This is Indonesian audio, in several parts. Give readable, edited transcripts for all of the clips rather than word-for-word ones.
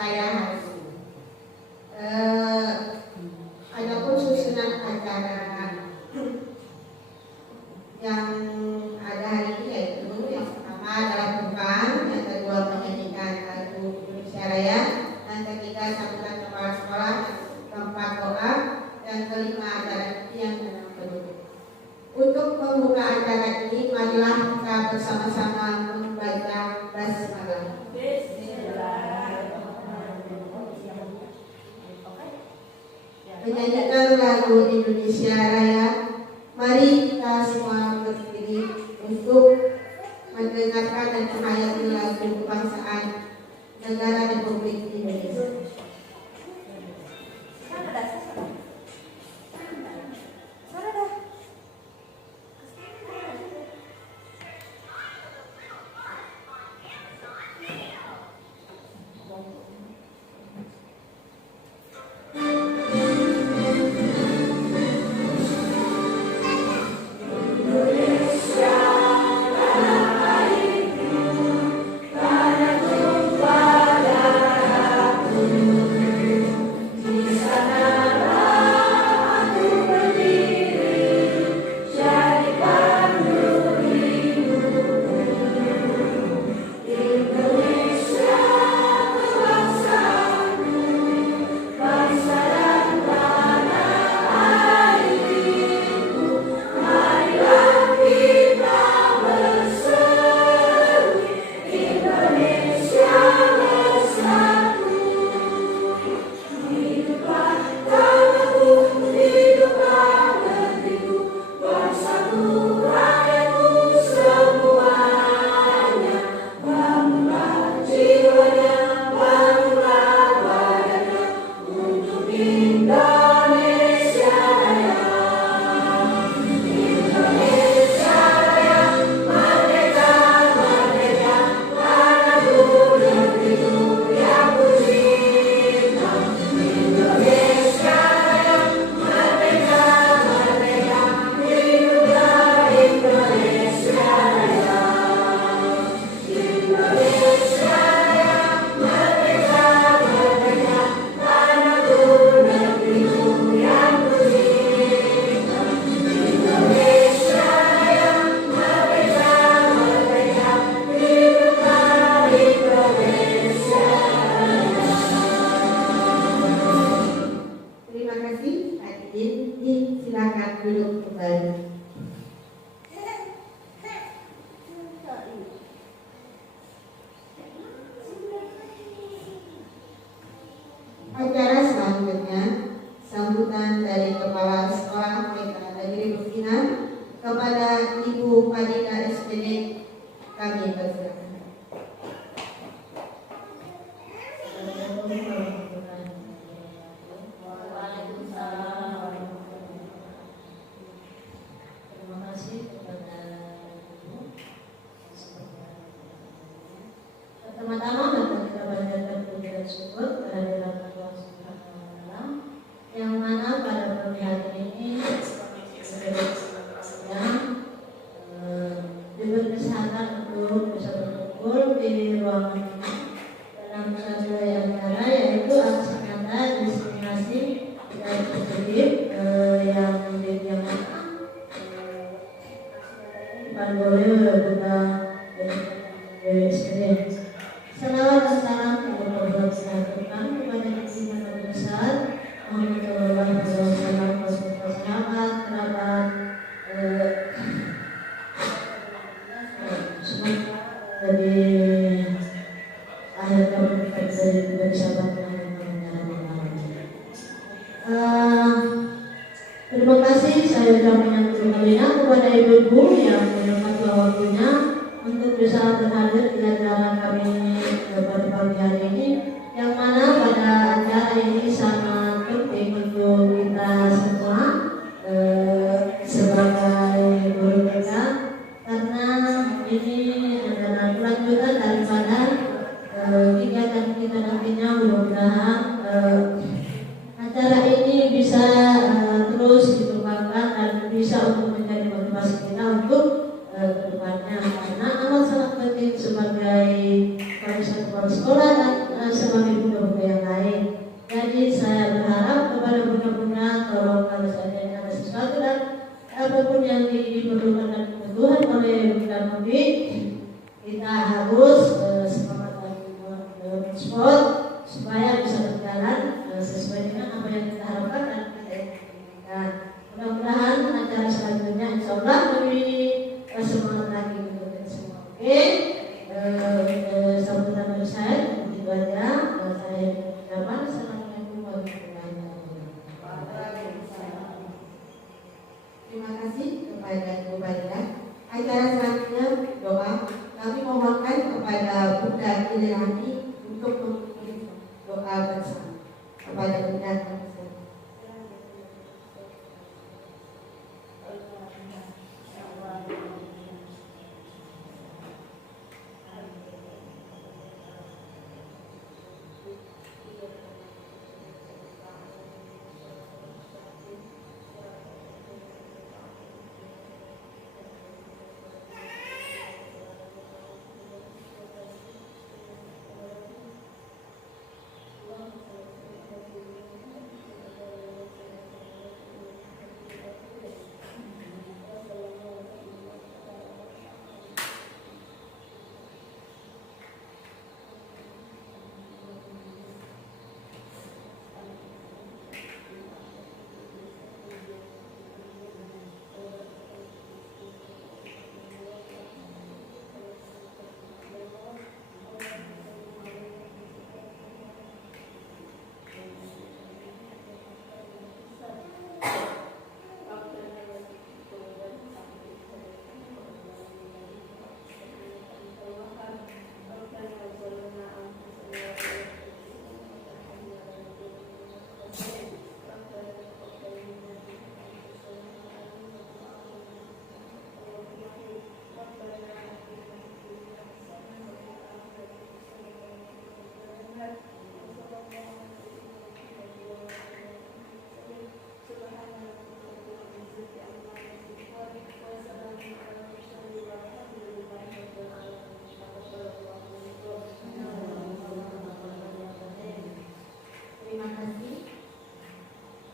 saya hari ini. Adapun susunan acara yang ada hari ini yaitu yang pertama adalah bukaan, yang kedua menyanyikan lagu Indonesia Raya, yang ketiga sambutan kepala sekolah, yang keempat doa, dan kelima acara yang kedua. Untuk membuka acara ini, marilah kita bersama-sama membaca basmalah. Menyanyikan lagu Indonesia Raya. Mari kita semua berdiri untuk mendengarkan dan menghayati lagu kebangsaan negara Republik Indonesia. Silakan duduk kembali. Acara selanjutnya sambutan dari Kepala Sekolah TK Negeri Buktinan kepada Ibu Padina SPD. Kami persilakan. Pertama-tama dapat kita panjatkan puji dan syukur kehadiran Allah Subhanahu wa Ta'ala, yang mana pada pagi hari ini diberi kesempatan untuk bisa berkumpul di ruangan ini dalam satu acara, yaitu aksi nyata diskriminasi dan positif yang Pandora juga dari Salawat dan salam kepada Tuhan kepada pimpinan Nabi besar Muhammad Sallallahu Alaihi Wasallam, sahabat, kerabat, semua dari akhir tahun dari sahabat terima kasih saya ucapkan kembalinya kepada ibu-ibu yang menyempatkan waktunya untuk bisa berhadir di acara kami pada pagi hari ini, yang mana pada acara ini sangat penting untuk kita semua sebagai guru kita, karena ini adalah kelanjutan daripada kegiatan kita nantinya. Mudah-mudahan acara ini bisa terus dikembangkan dan bisa untuk menjadi motivasi kita untuk kedepannya, karena amat sangat penting sebagai kepala sekolah dan sebagai guru supaya bisa berjalan sesuai dengan apa yang kita harapkan dan kita inginkan. Mudah-mudahan acara selanjutnya insya Allah lebih semangat lagi untuk kita semua. Oke, sambutan dari saya begitu aja. Saya ucapkan assalamualaikum warahmatullahi wabarakatuh. Terima kasih kepada Ibu Badira. Acara selanjutnya doa. Kami mohonkan kepada Bunda Iliani untuk memimpin doa bersama kepada Bunda kami.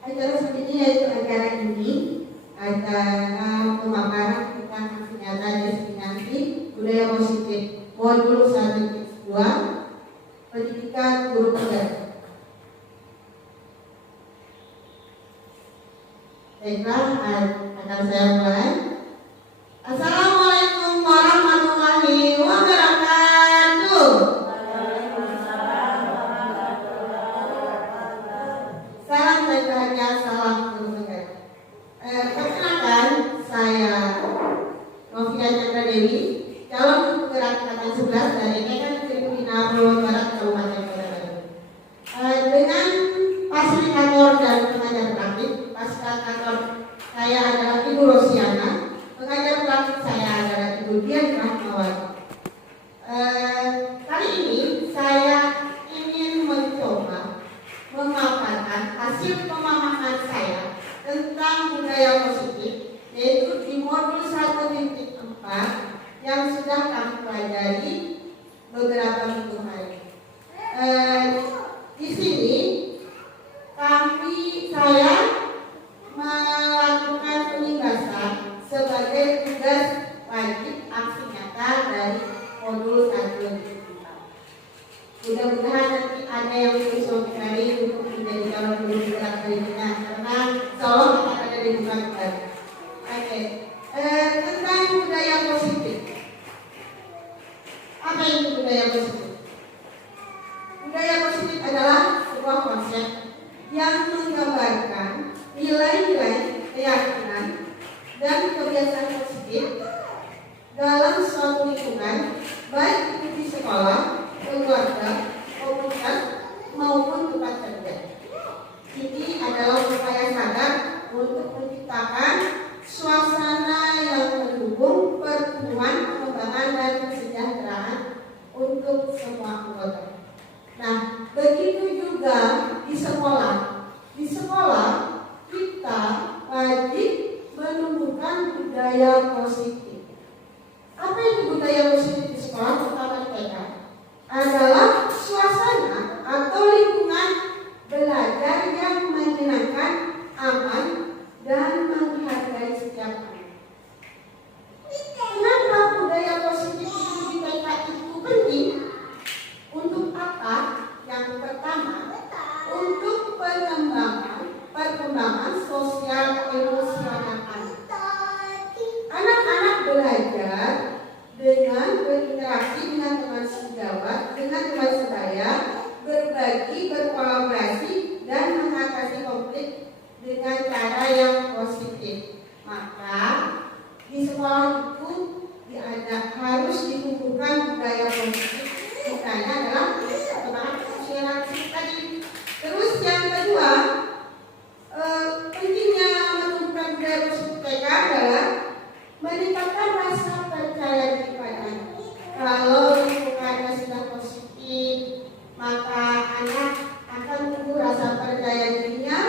Acara selanjutnya yaitu acara ini, acara pemaparan tentang aksi nyata destinasi budaya positif modul 1.2 pendidikan guru penggerak. Baiklah, akan saya mulai. Assalamualaikum warahmatullahi wabarakatuh. Salam bahagia, salam guru penggerak. Perkenalkan, saya Novia Chandra Dewi, calon guru penggerak angkatan 11 dari TK Negeri Bina Pulau Barat, Kabupaten Kota Bandung. Dengan fasilitator dan pengajar praktik, fasilitator saya adalah Ibu Rosiana, pengajar praktik saya adalah Ibu Dian Rahmawati. Kali ini saya ingin mencoba memaparkan hasil pemahaman saya tentang budaya positif, yaitu di modul 1.4 yang sudah kami pelajari beberapa minggu hari. Di sini saya melakukan penindasan sebagai tugas wajib aksi nyata dari modul 1.4. Mudah-mudahan nanti ada yang berusaha sekali untuk menjadi calon guru penggerak berikutnya, karena insya Allah akan ada di bulan baru. Oke, tentang budaya positif. Apa itu budaya positif? Budaya positif adalah sebuah konsep yang menggambarkan nilai-nilai keyakinan dan kebiasaan positif dalam suatu lingkungan, baik itu di sekolah, keluarga, komunitas maupun tempat kerja. Ini adalah upaya sadar untuk menciptakan suasana yang mendukung pertumbuhan, pengembangan dan kesejahteraan untuk semua anggota. Nah, begitu juga di sekolah. Di sekolah kita wajib menumbuhkan budaya positif. Apa itu budaya positif di sekolah, terutama di TK? Adalah suasana atau lingkungan belajar yang menyenangkan, aman, dan menghargai setiap anak. Kenapa budaya positif itu di TK itu penting? Untuk apa? Yang pertama, perkembangan sosial emosional anak. Anak-anak belajar dengan berinteraksi dengan teman sejawat, dengan teman sebaya, berbagi, berkolaborasi, dan mengatasi konflik dengan cara yang positif. Maka di sekolah itu harus ditumbuhkan budaya positif. Misalnya adalah perkembangan sosial tadi. Terus yang kedua, pentingnya menumbuhkan budaya positif TK adalah meningkatkan rasa percaya diri pada anak. Kalau lingkungannya sudah positif, maka anak akan tumbuh rasa percaya dirinya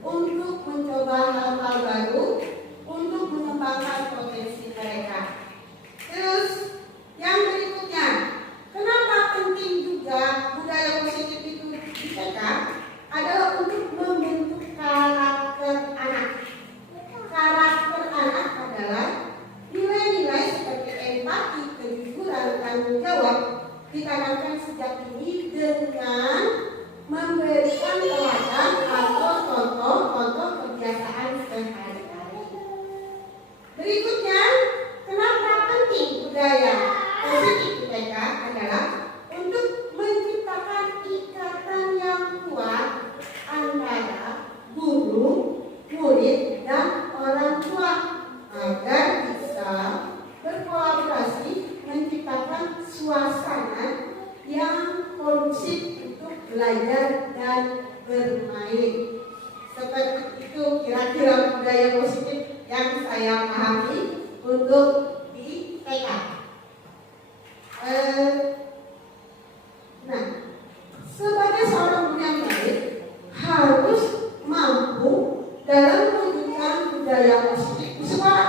untuk mencoba hal-hal baru, untuk mengembangkan potensi mereka. Terus yang berikutnya, kenapa penting juga budaya positif itu di TK adalah untuk membentuk karakter anak. Karakter anak adalah nilai-nilai seperti empati, kejujuran, tanggung jawab ditanamkan sejak dini dengan memberikan teladan atau contoh kebiasaan sehari-hari. Berikutnya, kenapa penting budaya positif di TK adalah untuk menciptakan ikatan yang kuat antara guru, murid, dan orang tua agar bisa berkolaborasi menciptakan suasana yang kondusif untuk belajar dan bermain. Seperti itu kira-kira budaya positif yang saya pahami untuk di TK. Nah, sebagai seorang guru yang baik harus mampu dalam mewujudkan budaya positif di sekolah.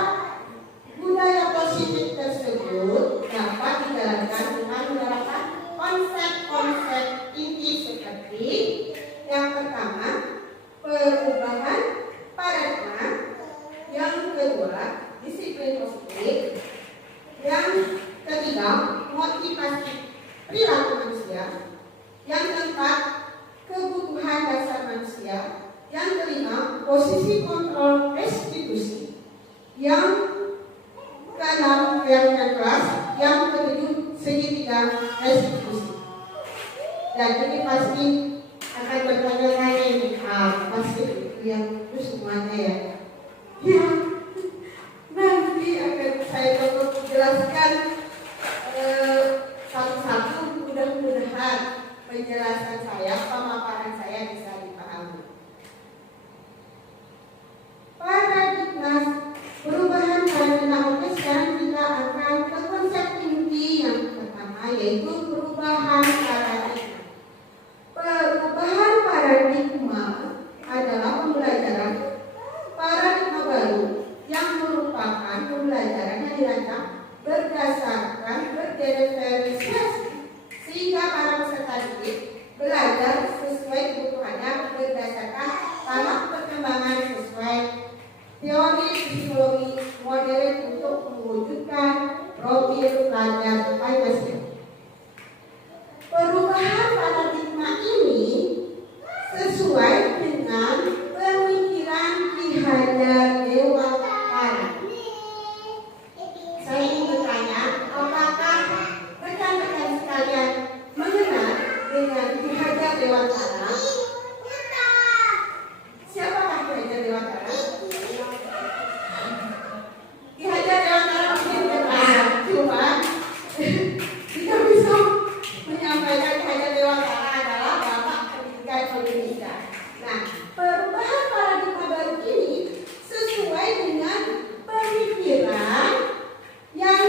Budaya positif tersebut dapat dijalankan dengan menerapkan konsep-konsep inti seperti yang pertama, perubahan paradigma, yang kedua, disiplin positif, yang ketiga, motivasi perilaku manusia, yang keempat, kebutuhan dasar manusia, yang kelima, posisi kontrol restitusi, yang keenam, kelas, yang ketujuh, segitiga restitusi. Dan ini pasti akan bertanya-tanya ini, pasti itu yang itu semuanya ya. Ya, nanti akan saya coba jelaskan satu-satu, mudah-mudahan penjelasan saya, pemaparan saya bisa dipahami. Paradigma perubahan paradigma oke, sekarang kita akan ke konsep inti yang pertama, yaitu perubahan paradigma. Perubahan paradigma adalah pembelajaran paradigma baru yang merupakan pembelajaran yang dirancang berdasarkan berdiferensiasi sehingga para peserta didik belajar sesuai kebutuhannya berdasarkan tahap perkembangan sesuai teori psikologi modern untuk mewujudkan profil pelajar Pancasila. Perubahan paradigma ini sesuai dengan pemikiran Ki Hajar Dewantara. Saya ingin bertanya, apakah rekan-rekan sekalian mengenal dengan Ki Hajar Dewantara? Siapakah Ki Hajar Dewantara? Ki Hajar Dewantara mungkin kenal, cuma tidak bisa menyampaikan Ki Hajar Dewantara adalah Bapak Pendidikan Indonesia. Nah, perubahan paradigma baru ini sesuai dengan pemikiran yang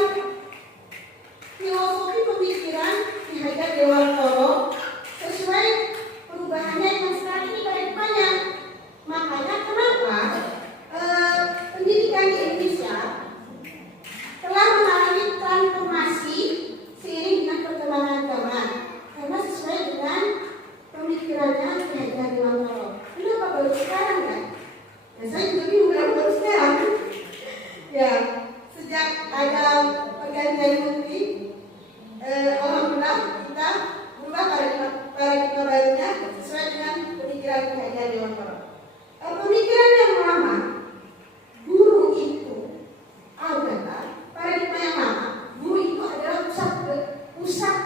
filosofi pemikiran Ki Hajar Dewantara, sesuai perubahannya yang sekarang ini paradigmanya. Makanya kenapa pendidikan di Indonesia telah mengalami transformasi seiring dengan perkembangan zaman, karena sesuai dengan pemikirannya Ki Hajar Dewantara. Kenapa dalam Ki Hajar Dewantara. Pemikiran yang lama, guru itu adalah paradigma yang lama. Guru itu adalah pusat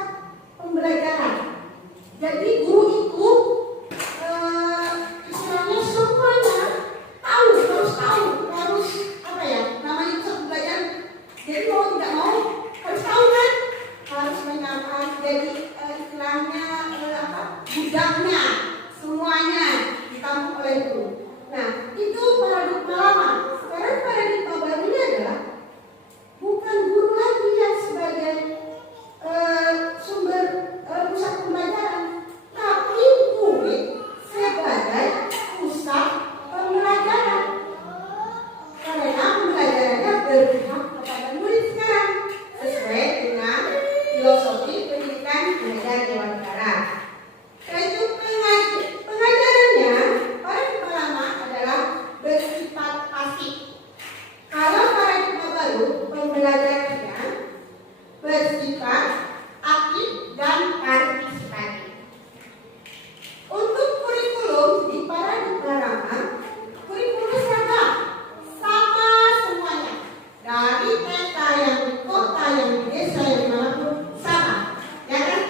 pembelajaran. Jadi guru itu istilahnya semuanya harus apa ya? Namanya pusat pembelajaran. Jadi mau tidak mau harus tahu kan? Harus menyampaikan. Jadi istilahnya budaknya semuanya ditampung oleh guru. Nah, itu paradigma lama. Sekarang paradigma barunya adalah bukan guru lagi yang sebagai sumber pusat pembelajaran, tapi murid sebagai pusat pembelajaran. Karena pembelajarannya berpihak kepada murid sekarang sesuai dengan filosofi pendidikan Ki Hajar Dewantara. Yaitu pengajarannya paradigma lama adalah bersifat pasif. Kalau paradigma baru pembelajarannya bersifat aktif dan partisipatif. Untuk kurikulum di paradigma lama, kurikulum seragam, sama semuanya. Dari TK yang di kota, yang di desa, yang dimanapun sama, ya kan?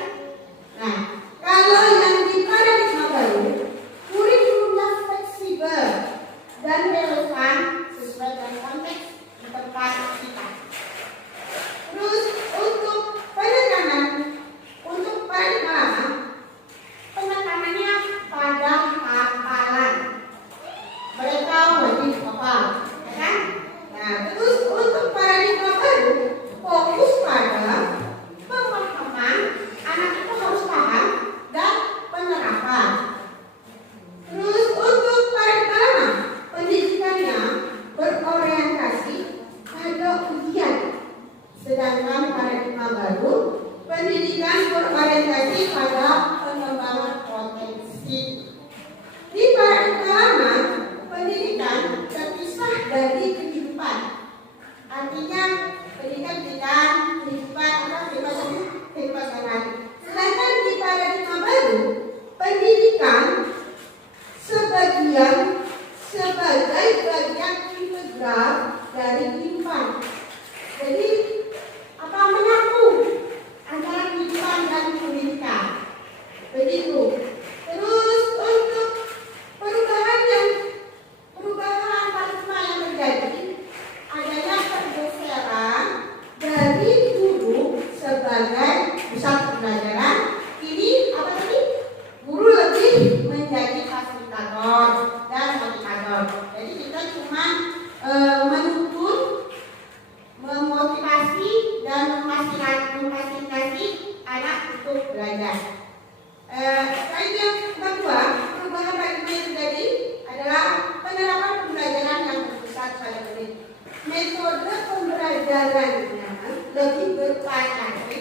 Nah, kalau yang di paradigma baru, kurikulumnya fleksibel dan relevan sesuai dengan konteks di tempat kita. Terus untuk penekanan, untuk paradigma lama, penekanannya pada hafalan. Mereka wajib hafal, ya kan? Nah, terus untuk paradigma baru, fokus pada pemahaman, anak itu harus paham dan penerapan. Terus untuk paradigma lama, pendidikannya berorientasi pada ujian. Sedangkan paradigma baru, pendidikan berorientasi pada pengembangan potensi. Di paradigma lama, pendidikan terpisah dari kehidupan. Artinya pendidikan kehidupan sehari-hari. Sedangkan di paradigma baru, pendidikan sebagai bagian integral dari kehidupan. Jadi menyatu antara kehidupan dan pendidikan. Begitu. Terus untuk perubahan paradigma yang terjadi, adanya pergeseran dari guru sebagai pusat pembelajaran. Ini apa tadi? Guru lebih menjadi fasilitator dan motivator. Jadi kita cuma menuntun, memotivasi dan memfasilitasi anak untuk belajar. Yang kedua, perubahan paradigma yang terjadi adalah penerapan pembelajaran yang berpusat pada murid. Metode pembelajarannya lebih bervariasi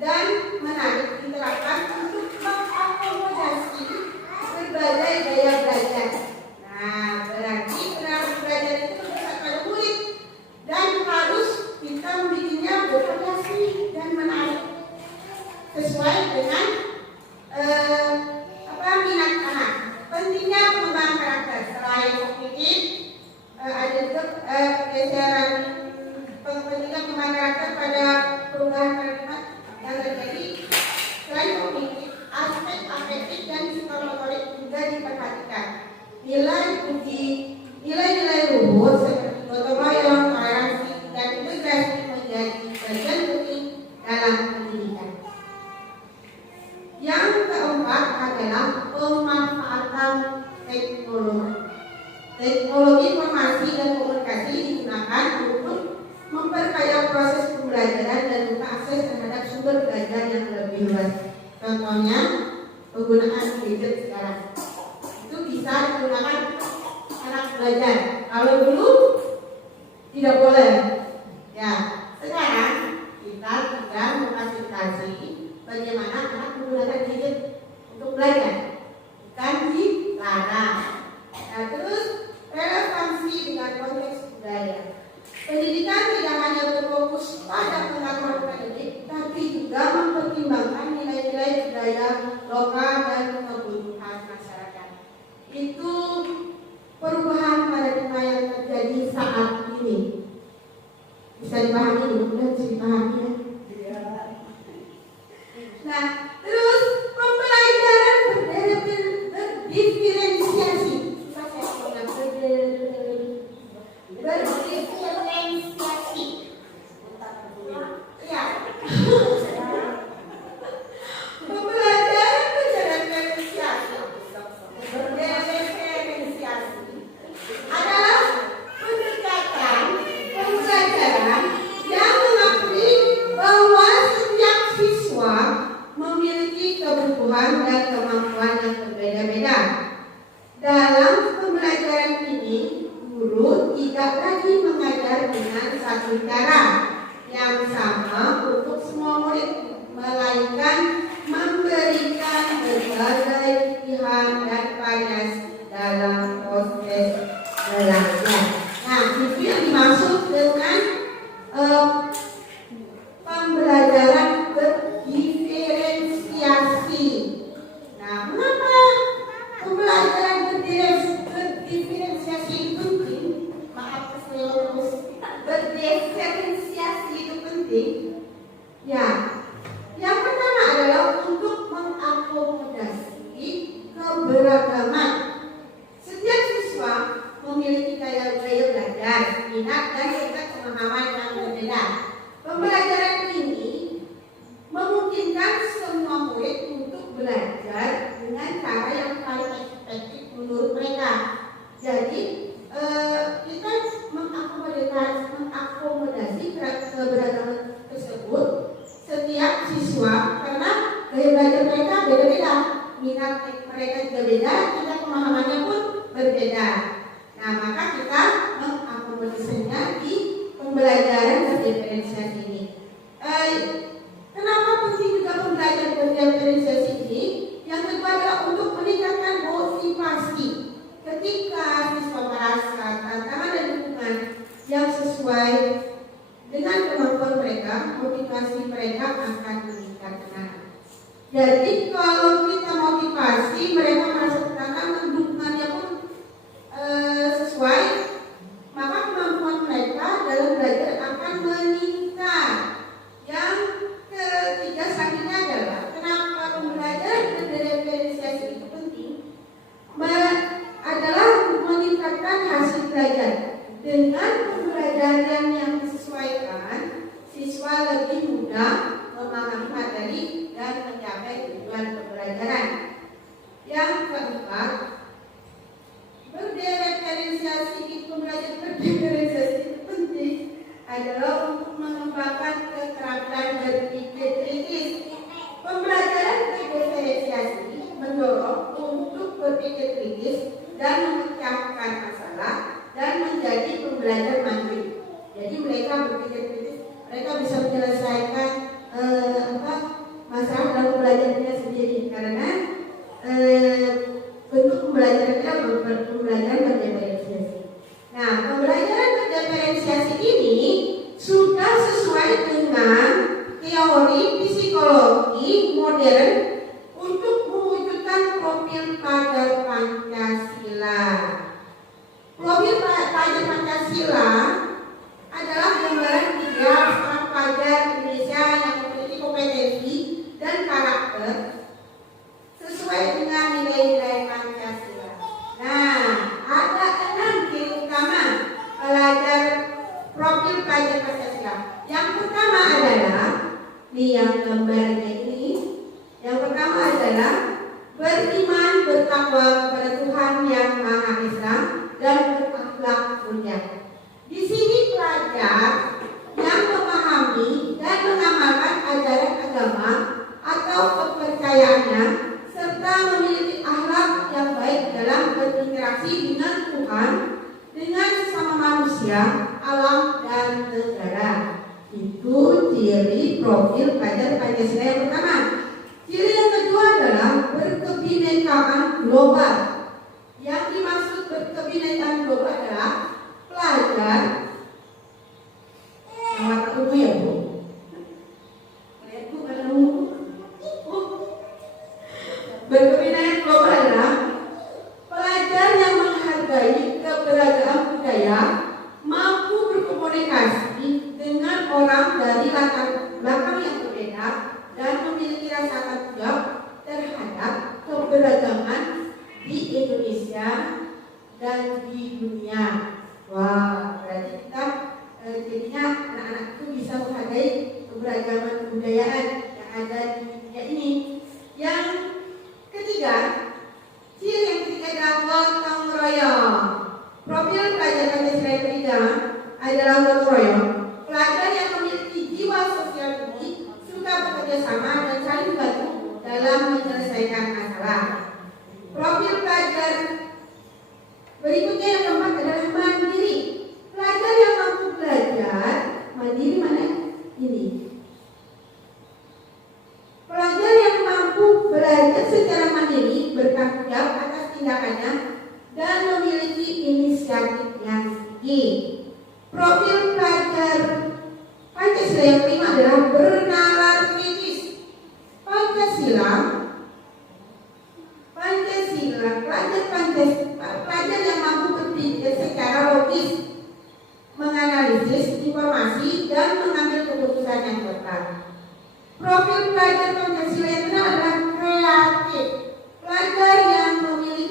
dan menarik diterapkan untuk mengakomodasi berbagai gaya belajar. Nah, berarti penerapan belajar itu berpusat pada murid dan harus kita membuatnya bervariasi dan menarik sesuai dengan minat anak. Pentingnya pengembangan karakter selain kognitif, ada juga pergeseran pentingnya pengembangan karakter pada perubahan paradigma yang terjadi. Selain kognitif, aspek afektif dan psikomotorik juga diperhatikan. Nilai-nilai luhur seperti gotong royong, toleransi, dan integrasi menjadi bagian penting dalam pendidikan. Yang keempat adalah pemanfaatan teknologi. Teknologi informasi dan komunikasi digunakan untuk memperkaya proses pembelajaran dan membuka akses terhadap sumber belajar yang lebih luas. Contohnya, penggunaan gadget sekarang. Itu bisa digunakan anak belajar. Kalau dulu tidak boleh. Ya, sekarang kita sedang memfasilitasi bagaimana anak menggunakan gadget untuk belajar, bukan dilarang. Nah, terus relevansi dengan konteks budaya. Pendidikan tidak hanya berfokus pada pengetahuan akademik, tapi juga mempertimbangkan nilai-nilai budaya lokal dan kebutuhan masyarakat. keberagaman. Setiap siswa memiliki gaya belajar, minat dan tingkat pemahaman yang berbeda. Pembelajaran ini memungkinkan semua murid untuk belajar dengan cara yang paling efektif menurut mereka. Jadi kita mengakomodasi keberagaman tersebut setiap siswa karena gaya belajar mereka beda-beda, minat mereka juga beda, tingkat pemahamannya pun berbeda. Nah, maka kita mengakomodasinya di pembelajaran berdiferensiasi ini. Kenapa penting juga pembelajaran berdiferensiasi ini? Yang kedua adalah untuk meningkatkan motivasi. Ketika siswa merasa tantangan dan dukungan yang sesuai dengan kemampuan mereka, motivasi mereka akan meningkat. Jadi kalau kita motivasi mereka merasa tantangan, dukungannya pun sesuai, maka kemampuan mereka dalam belajar akan meningkat. Yang ketiga selanjutnya adalah kenapa pembelajaran berdiferensiasi itu penting, adalah meningkatkan hasil belajar. Dengan pembelajaran yang disesuaikan, siswa lebih mudah memahami materi dan mencapai tujuan pembelajaran. Yang keempat, pembelajaran berdiferensiasi itu penting adalah untuk mengembangkan keterampilan berpikir kritis. Pembelajaran berdiferensiasi mendorong untuk berpikir kritis dan memecahkan masalah dan menjadi pembelajar mandiri. Jadi mereka berpikir kritis, mereka bisa menyelesaikan masalah dalam pembelajarannya sendiri karena bentuk pembelajarannya pembelajaran berdiferensiasi. Nah, pembelajaran berdiferensiasi ini sudah sesuai dengan teori psikologi modern untuk mewujudkan profil pagar Pancasila. Profil pagar Pancasila adalah gambaran ideal seorang pelajar Indonesia yang memiliki kompetensi dan karakter sesuai dengan nilai-nilai Pancasila. Nah, ada 6 ciri utama pelajar profil pelajar Pancasila. Yang pertama adalah yang gambarnya ini. Yang pertama adalah beriman, bertakwa kepada Tuhan yang Maha Esa dan berakhlak mulia. Di sini pelajar yang memahami dan mengamalkan ajaran agama atau kepercayaannya serta memiliki akhlak yang baik dalam berinteraksi dengan Tuhan, dengan sesama manusia, alam dan negara. Itu ciri profil pelajar Pancasila yang pertama. Ciri yang kedua adalah berkebinekaan global. Yang dimaksud berkebinekaan global adalah pelajar yang warna ungu ya Bu. Lihat Bu, warna ungu. Berkebinekaan global adalah pelajar yang menghargai keberagaman budaya, mampu berkomunikasi dengan orang dari latar belakang yang berbeda dan memiliki rasa tanggung jawab terhadap keberagaman di Indonesia dan di dunia. Wah, berarti kita jadinya anak-anak itu bisa menghargai keberagaman kebudayaan yang ada di dunia ini. Yang ketiga, ciri yang ketiga adalah gotong royong. Profil pelajar Pancasila yang ketiga adalah gotong royong. Pelajar yang memiliki jiwa sosial tinggi, suka bekerja sama dan saling bantu dalam menyelesaikan masalah. Profil pelajar berikutnya yang keempat adalah mandiri. Pelajar yang mampu belajar mandiri mana? Ini. Pelajar yang mampu belajar secara mandiri, bertanggung jawab atas tindakannya dan memiliki inisiatif yang tinggi. Profil pelajar Pancasila yang kelima adalah bernalar kritis. Pelajar yang mampu berpikir secara logis, menganalisis informasi dan mengambil keputusan yang tepat. Profil pelajar Pancasila yang kedua adalah kreatif. Pelajar yang memiliki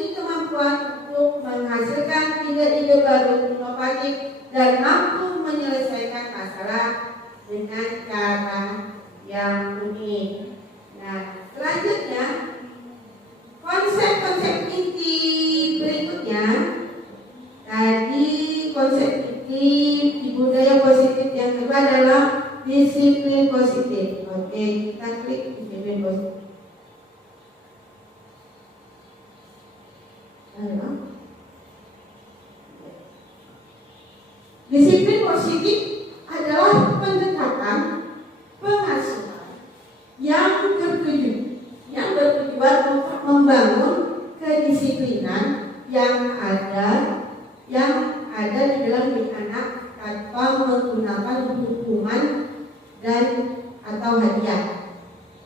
Disiplin positif adalah pendekatan pengasuhan yang bertujuan untuk membangun kedisiplinan yang ada di dalam diri anak tanpa menggunakan hukuman dan atau hadiah.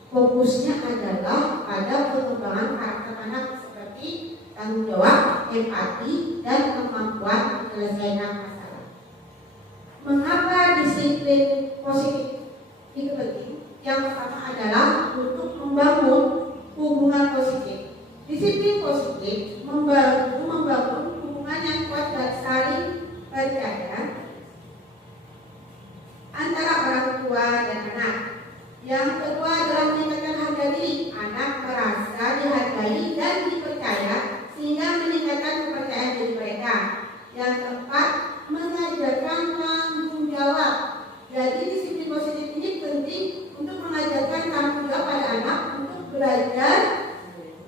Fokusnya adalah pada pengembangan karakter anak seperti tanggung jawab, empati, dan kemampuan menyelesaikan masalah. Mengapa disiplin positif itu penting? Yang pertama adalah untuk membangun hubungan positif. Disiplin positif membangun hubungan yang kuat dan saling percaya antara orang tua dan anak. Yang kedua adalah meningkatkan harga diri. Anak merasa dihargai dan dipercaya sehingga meningkatkan kepercayaan diri mereka. Yang keempat, mengajarkan tanggung jawab. Jadi disiplin positif ini penting untuk mengajarkan tanggung jawab pada anak untuk belajar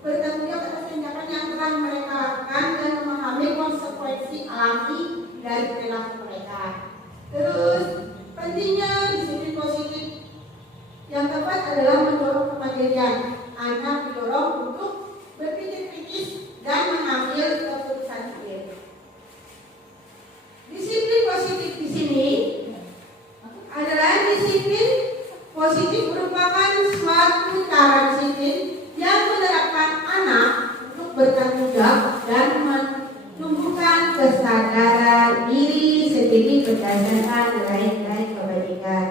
bertanggung jawab atas tindakan yang telah mereka lakukan dan memahami konsekuensi alami dari perilaku mereka. Terus pentingnya disiplin positif yang keempat adalah mendorong kemandirian. Anak didorong untuk berpikir kritis dan mengambil keputusan sendiri. Disiplin positif di sini adalah disiplin positif merupakan suatu cara disiplin yang menerapkan anak untuk bertanggung jawab dan menumbuhkan kesadaran diri sendiri berdasarkan nilai-nilai kebajikan.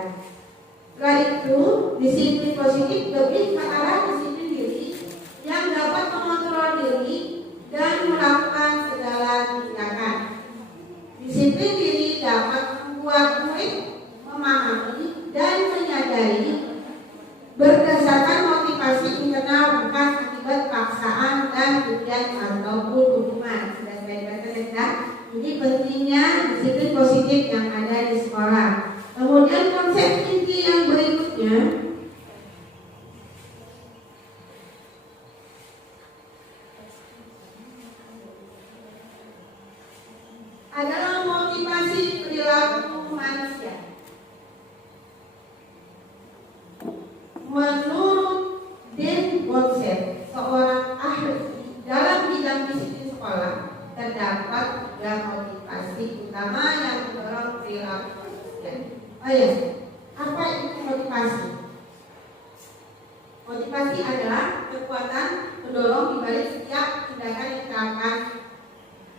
Setelah itu, disiplin positif lebih ke arah disiplin diri yang dapat mengontrol diri dan melakukan segala tindakan. Disiplin diri dapat membuat murid memahami dan menyadari berdasarkan motivasi internal bukan akibat paksaan dan ujian ataupun hukuman. Sudah saya baca. Ini pentingnya disiplin positif yang ada di sekolah. Kemudian konsep inti yang berikutnya adalah motivasi perilaku manusia. Menurut Dan Bonsett, seorang ahli dalam bidang disiplin sekolah, terdapat 3 motivasi utama yang mendorong perilaku manusia. Apa itu motivasi? Motivasi adalah kekuatan pendorong di balik setiap tindakan yang dilakukan.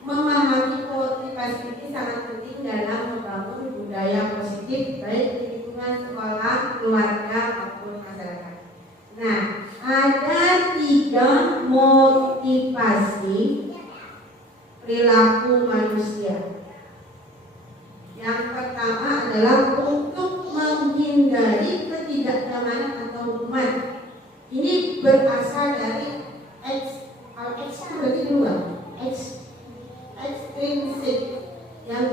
Memahami motivasi ini sangat penting dalam membangun budaya positif baik di lingkungan sekolah, keluarga maupun masyarakat. Nah, ada 3 motivasi perilaku manusia. Yang pertama adalah untuk menghindari ketidaknyamanan atau hukuman. Ini berasal dari berarti 2. Ekstrinsik yang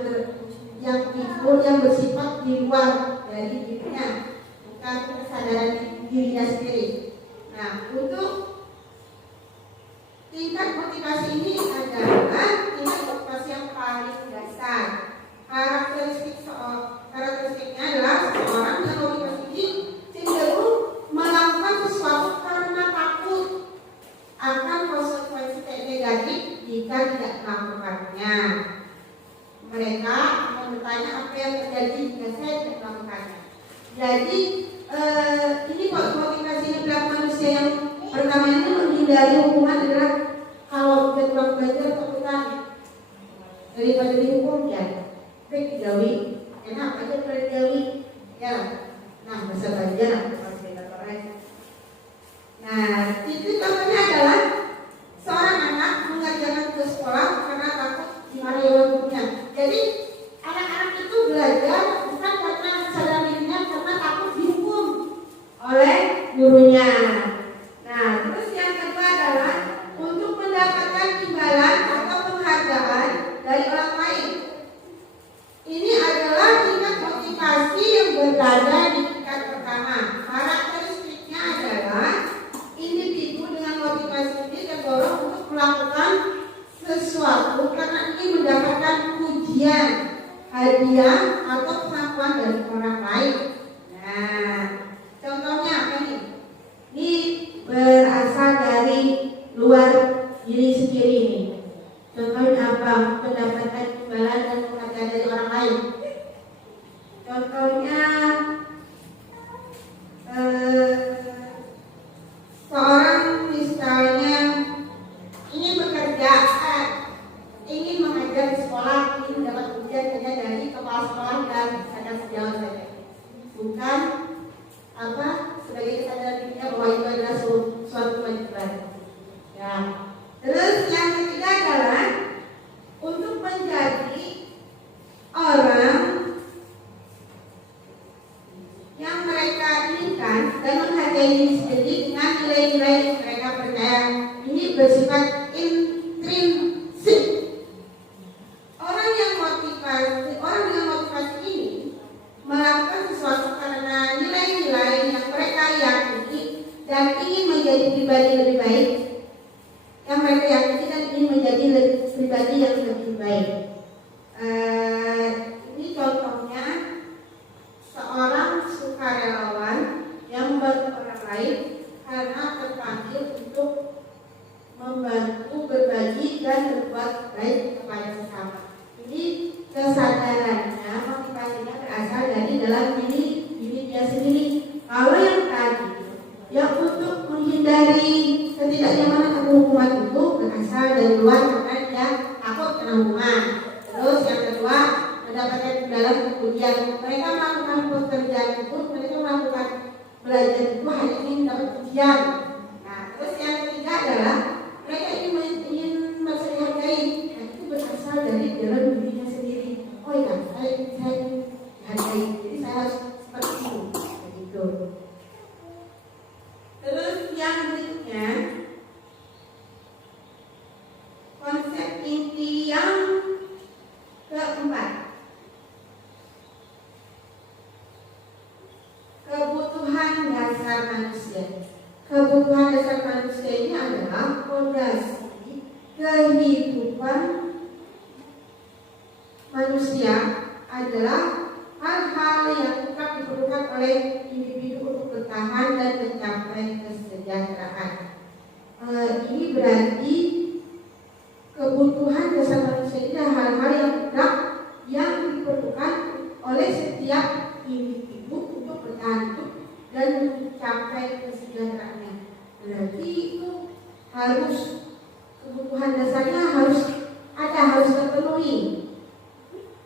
bersifat di luar dari dirinya, bukan kesadaran dirinya sendiri. Nah, untuk tingkat motivasi ini adalah tingkat motivasi yang paling dasar. Karakteristiknya adalah seorang yang motivasi ini cenderung melakukan sesuatu karena takut akan konsekuensi negatif jika tidak melakukannya. Mereka bertanya apa yang terjadi jika saya tidak melakukannya. Jadi ini motivasinya perilaku manusia yang pertama ini menghindari hukuman adalah kalau dia kurang belajar takutan daripada dihukum ya. Baik dijauhi, enak aja kalau dijauhi, ya. Nah, bahasa Banjar harus kita korek. Nah, itu contohnya adalah seorang anak mengajarkan ke sekolah karena takut dimarahi oleh gurunya. Jadi anak-anak itu belajar bukan karena kesadaran dirinya, karena takut dihukum oleh gurunya. Nah, terus yang kedua adalah untuk mendapatkan imbalan atau penghargaan dari orang lain. Ini adalah tingkat motivasi yang berada di tingkat pertama. kepribadian atau kemampuan dari orang lain. Nah, contohnya apa nih? Ini berasal dari luar diri sendiri nih. Contohnya apa? Mendapatkan imbalan dan penghargaan dari orang lain. Contohnya seorang misalnya ingin bekerja, ingin mengajar di sekolah, ingin mendapat ujian saja dari kepala sekolah dan sadar sejauh saja, bukan apa sebagai kesadaran dirinya bahwa itu adalah suatu kewajiban. Ya. Terus yang ketiga adalah untuk menjadi orang yang mereka inginkan dan menghargai diri sendiri dengan nilai-nilai yang mereka percaya. Ini bersifat intrinsik. Orang yang motivasi ini melakukan sesuatu karena nilai-nilai yang mereka yakini dan ingin menjadi pribadi lebih baik. Yang mereka yakini dan ingin menjadi pribadi yang lebih baik. Ini contohnya seorang sukarelawan yang membantu orang lain karena terpanggil untuk membantu, berbagi dan berbuat baik kepada sesama. Jadi kesadarannya, motivasinya berasal dari dalam diri dia sendiri. Kalau yang tadi yang untuk menghindari ketidaknyamanan atau hukuman itu berasal dari luar karena dia takut kena hukuman. Terus yang kedua, mendapatkan dalam kemudian mereka melakukan pekerjaan itu, mereka melakukan belajar itu hanya ingin dapat ujian. Nah, terus yang ketiga adalah mereka ingin merasa dihargai. Nah, itu berasal dari dalam dirinya sendiri. Oh ya, saya dihargai, jadi saya harus seperti itu. Begitu. Terus yang berikutnya, konsep inti yang keempat, kebutuhan dasar manusia. Kebutuhan dasar manusia ini adalah fondasi kehidupan manusia, adalah hal-hal yang tetap diperlukan oleh individu untuk bertahan dan mencapai kesejahteraan. Ini berarti kebutuhan dasar manusia ini adalah hal-hal yang tetap yang diperlukan oleh setiap individu untuk bertahan hidup dan mencapai kesejahteraannya. Berarti itu harus, kebutuhan dasarnya harus ada, harus terpenuhi.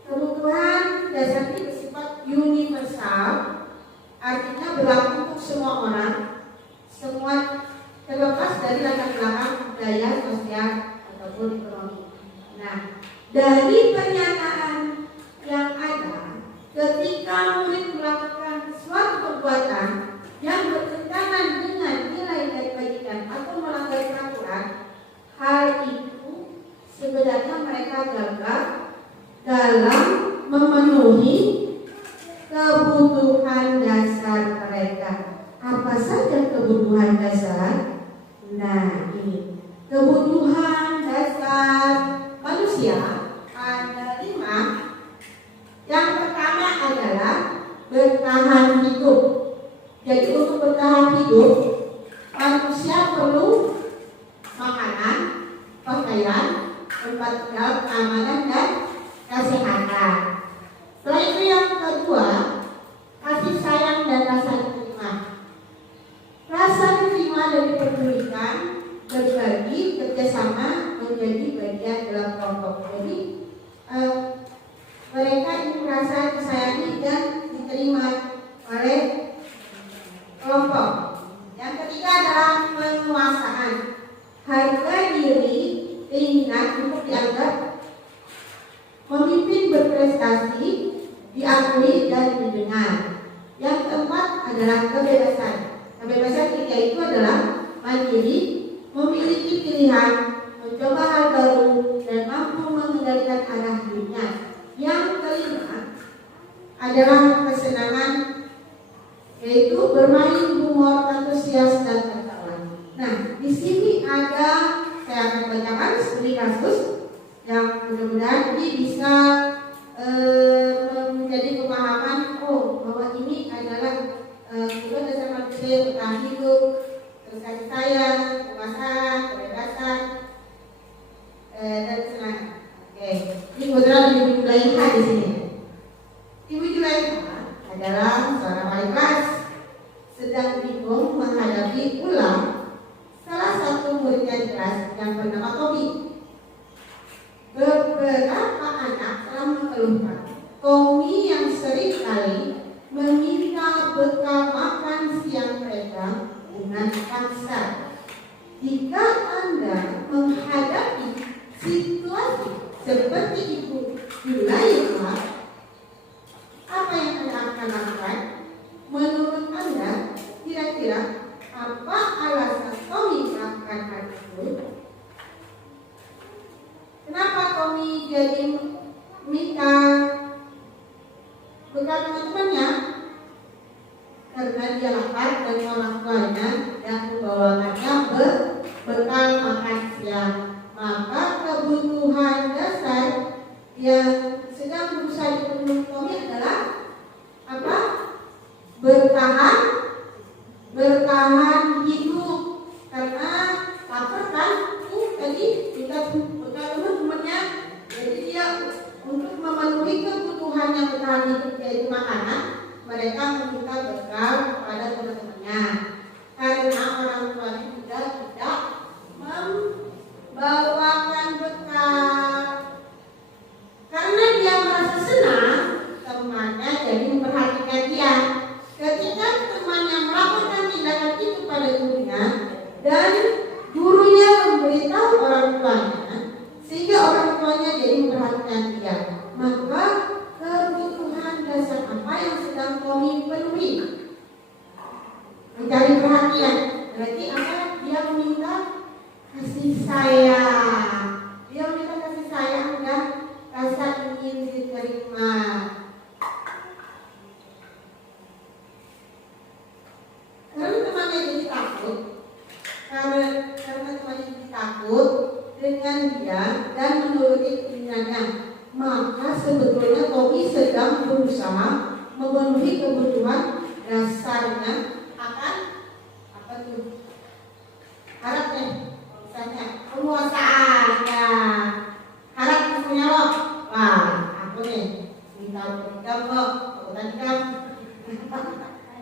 Kebutuhan dasar ini bersifat universal, artinya berlaku untuk semua orang, semua terlepas dari latar belakang budaya, sosial ataupun ekonomi. Nah, dari pernyataan yang ada, ketika murid melakukan suatu perbuatan yang bertentangan dengan nilai dan kebajikan atau melanggar peraturan, hal itu sebenarnya mereka gagal dalam memenuhi kebutuhan dasar mereka. Apa saja kebutuhan dasar? Nah, ini kebutuhan dasar manusia ada 5. Yang pertama adalah bertahan hidup. Jadi untuk bertahan hidup, manusia perlu makanan, pakaian, tempat tinggal, keamanan dan kesehatan. Setelah itu yang kedua, kasih sayang dan rasa diterima. Rasa diterima dan diperdulikan, berbagi, kerjasama menjadi bagian dalam kelompok. Jadi mereka ingin merasa disayangi dan diterima oleh kelompok. Yang ketiga adalah penguasaan. Harga diri, keinginan untuk dianggap memimpin, berprestasi, diakui dan didengar. Yang keempat adalah kebebasan. Kebebasan ketiga itu adalah mandiri, memiliki pilihan, mencoba hal baru dan mampu mengendalikan arah hidupnya. Yang kelima adalah kesenangan, yaitu bermain, humor, antusias dan tertawa. Nah, di sini ada, saya akan bacakan studi kasus yang mudah-mudahan ini bisa menjadi pemahaman bahwa ini adalah kebutuhan dasar manusia, bertahan hidup, terus kasih sayang, penguasaan, kebebasan, dan kesenangan. Oke, ini kebetulan Ibu Julaiha di sini. Ibu Julaiha adalah seorang wali kelas sedang bingung menghadapi ulang salah satu muridnya di kelas yang bernama Tommy. Beberapa anak telah mengeluhkan Tommy yang sering kali meminta bekal makan siang mereka dengan paksa. Jika Anda menghadapi situasi seperti Ibu Julaiha, apa yang Anda akan lakukan? Menurut Anda, kira-kira apa alasan Tommy melakukan hal itu? Kenapa Tommy jadi minta bekal teman-temannya? Karena dia lapar dan orang tuanya yang membawakannya bekal makan siang. Maka kebutuhan dasar yang sedang berusaha dipenuhi Tommy adalah apa? Bertahan hidup. Karena lapar kan? Tadi kita bekal teman-temannya. Jadi dia untuk memenuhi kebutuhan yang bertahan hidup yaitu makanan, mereka meminta bekal kepada teman-temannya. Karena orang tuanya juga tidak membawakan bekal. Karena dia merasa senang, temannya jadi memperhatikan dia. Ketika temannya melakukan tindakan itu pada gurunya dan gurunya memberitahu orang tuanya, sehingga orang tuanya jadi memperhatikan dia, maka kebutuhan dasar apa yang sedang Tommy penuhi? Mencari perhatian. Berarti apa? Dia meminta kasih sayang. Dia meminta kasih sayang dan rasa ingin diterima. Karena temannya jadi takut. Karena temannya jadi takut dengan dia dan menuruti keinginannya, maka sebetulnya Tommy sedang berusaha memenuhi kebutuhan dasarnya akan apa tuh? Harapnya, misalnya penguasaan, ya. Harap punya lo, wah, aku nih minta berikam lo, aku tadi kan,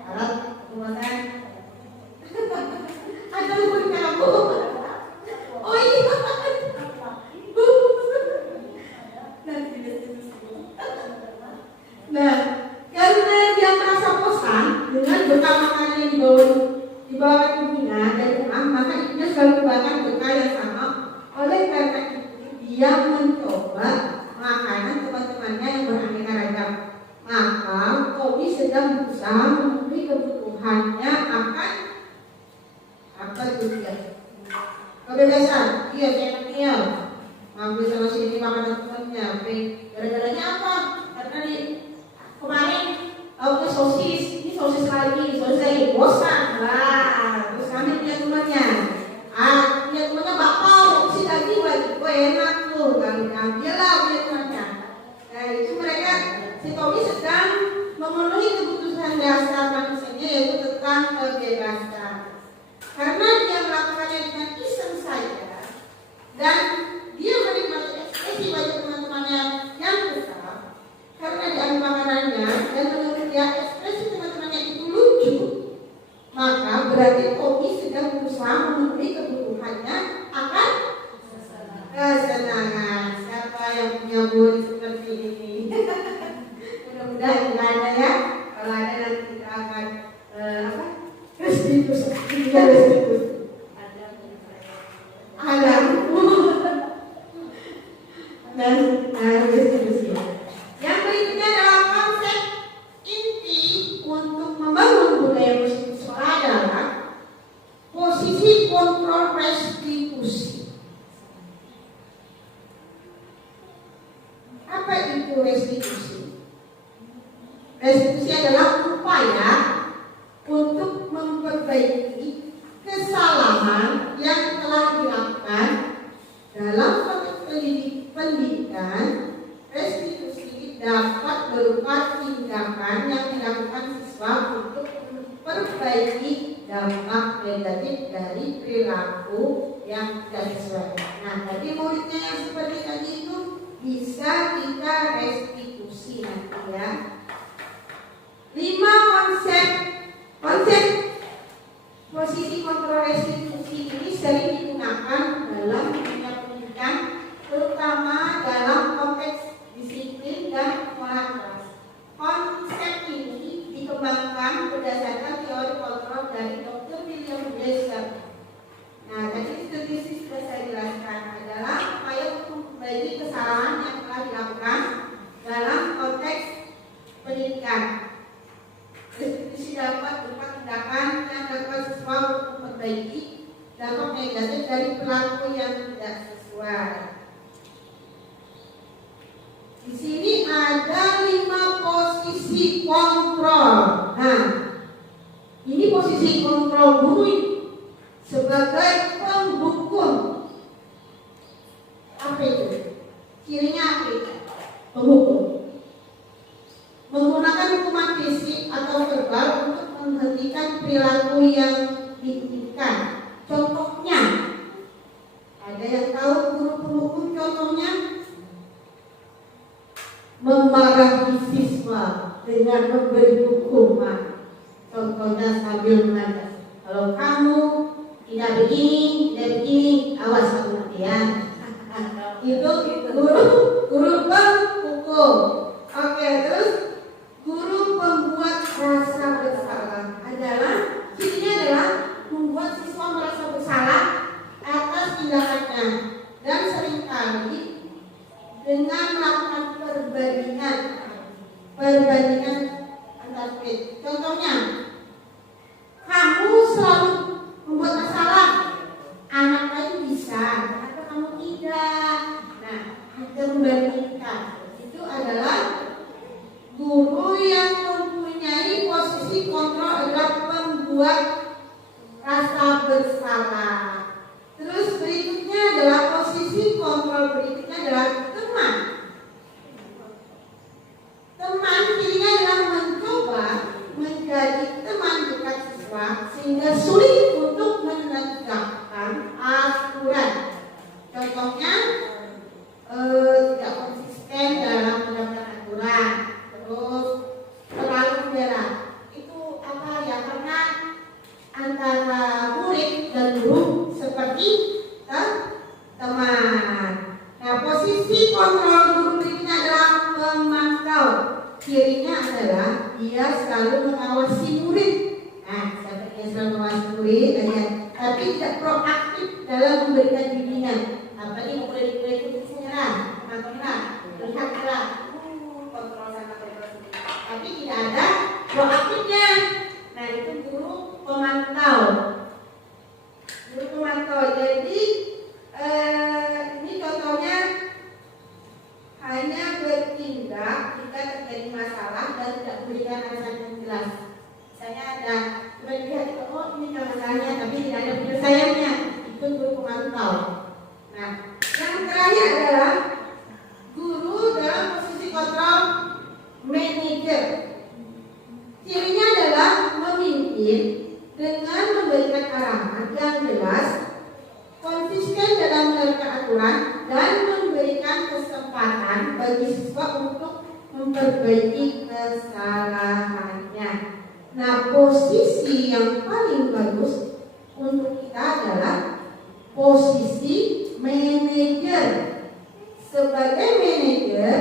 harap penguasaan. Ada lu berikan aku. Oh iya. Nah, karena dia merasa bosan dengan bekal makanan yang dibawa ibunya dari rumah, maka ibunya selalu membawakan bekal yang sama. Oleh karena itu, dia mencoba makanan teman-temannya yang beraneka ragam. Maka Tommy sedang berusaha memenuhi kebutuhannya akan apa itu dia? Kebebasan. Dia senangnya ngambil sana sini makanan temannya. Gara-garanya apa? Karena di kemarin sosis, ini sosis lagi, bosan. Wah, terus kami punya temannya. Punya temannya bakal, si daging lagi, enak tuh, kami ambil lah punya temannya. Nah itu mereka, si Tommy sedang memenuhi kebutuhan dasar manusianya yaitu tentang kebebasan. Karena dia melakukannya dengan iseng saja dan dia menikmati ekspresi bagi teman-temannya yang besar. Karena diambil makanannya dan menurut dia ekspresi teman-temannya itu lucu, maka berarti Tommy sedang berusaha memenuhi kebutuhannya akan kesenangan. Siapa yang punya murid seperti ini? Mudah-mudahan tidak ada ya. Kalau ada nanti kita akan restitusi. Ada. Dan restitusi. Yang berikutnya adalah konsep inti untuk membangun budaya musik sekolah adalah posisi kontrol restitusi. Apa itu restitusi? Restitusi adalah upaya untuk memperbaiki kesalahan yang telah dilakukan dalam konteks pendidikan. Restitusi dapat berupa tindakan yang dilakukan siswa untuk memperbaiki dampak negatif dari perilaku yang tidak sesuai. Nah, tadi muridnya yang seperti tadi itu bisa kita restitusi nanti ya. 5 konsep posisi kontrol restitusi ini sering digunakan dalam dunia pendidikan, terutama dalam konteks disiplin dan pengolahan kelas. Konsep ini dikembangkan berdasarkan teori kontrol dari Dr. William Glasser. Nah, tadi studi sudah saya jelaskan adalah upaya untuk memperbaiki kesalahan yang telah dilakukan dalam konteks pendidikan. Restitusi dapat berupa tindakan yang dilakukan siswa untuk memperbaiki dampak negatif dari perilaku yang tidak sesuai. Di sini ada 5 posisi kontrol. Nah, ini posisi kontrol guru sebagai penghukum. Apa itu? Cirinya apa itu? Penghukum. Menggunakan hukuman fisik atau verbal untuk menghentikan perilaku yang diinginkan. Contohnya, ada yang tahu guru penghukum contohnya? Memarahi siswa dengan memberi hukuman. Contohnya sambil mengatakan, kalau kamu tidak begini, awas kamu nanti ya. Itu guru penghukum. Oke, terus guru pembuat rasa bersalah adalah cirinya adalah membuat siswa merasa bersalah atas tindakannya dan seringkali dengan melakukan perbandingan antar murid. Contohnya, kamu selalu membuat masalah, anak lain bisa, kenapa kamu tidak? Nah, kita membandingkan. Itu adalah guru yang mempunyai posisi kontrol adalah pembuat rasa bersalah. Terus berikutnya adalah posisi kontrol berikutnya adalah teman. Teman cirinya adalah mencoba menjadi teman dekat siswa sehingga sulit untuk menegakkan aturan. Contohnya tidak konsisten dalam menegakkan aturan, terus terlalu membela. Itu apa ya? Karena antara murid dan guru seperti teman. Nah, posisi kontrol guru berikutnya adalah memantau. Cirinya adalah dia selalu mengawasi murid. Nah, seperti yang selalu mengawasi murid, tapi tidak proaktif dalam memberikan bimbingan. Apa ini boleh diikuti secara lihatlah kontrol sana kontrol sini. Tapi tidak ada proaktifnya. Nah, itu guru pemantau. Guru pemantau. Jadi ini contohnya hanya bertindak jika terjadi masalah dan tidak memberikan alasan yang jelas. Misalnya ada melihat oh ini masalahnya tapi tidak ada penyelesaiannya, itu guru pemantau. Nah, yang terakhir adalah guru dalam posisi kontrol manajer. Cirinya adalah memimpin dengan memberikan arahan yang jelas, konsisten dalam menerapkan aturan dan memberikan kesempatan bagi siswa untuk memperbaiki kesalahannya. Nah, posisi yang paling bagus untuk kita adalah posisi manajer. Sebagai manajer,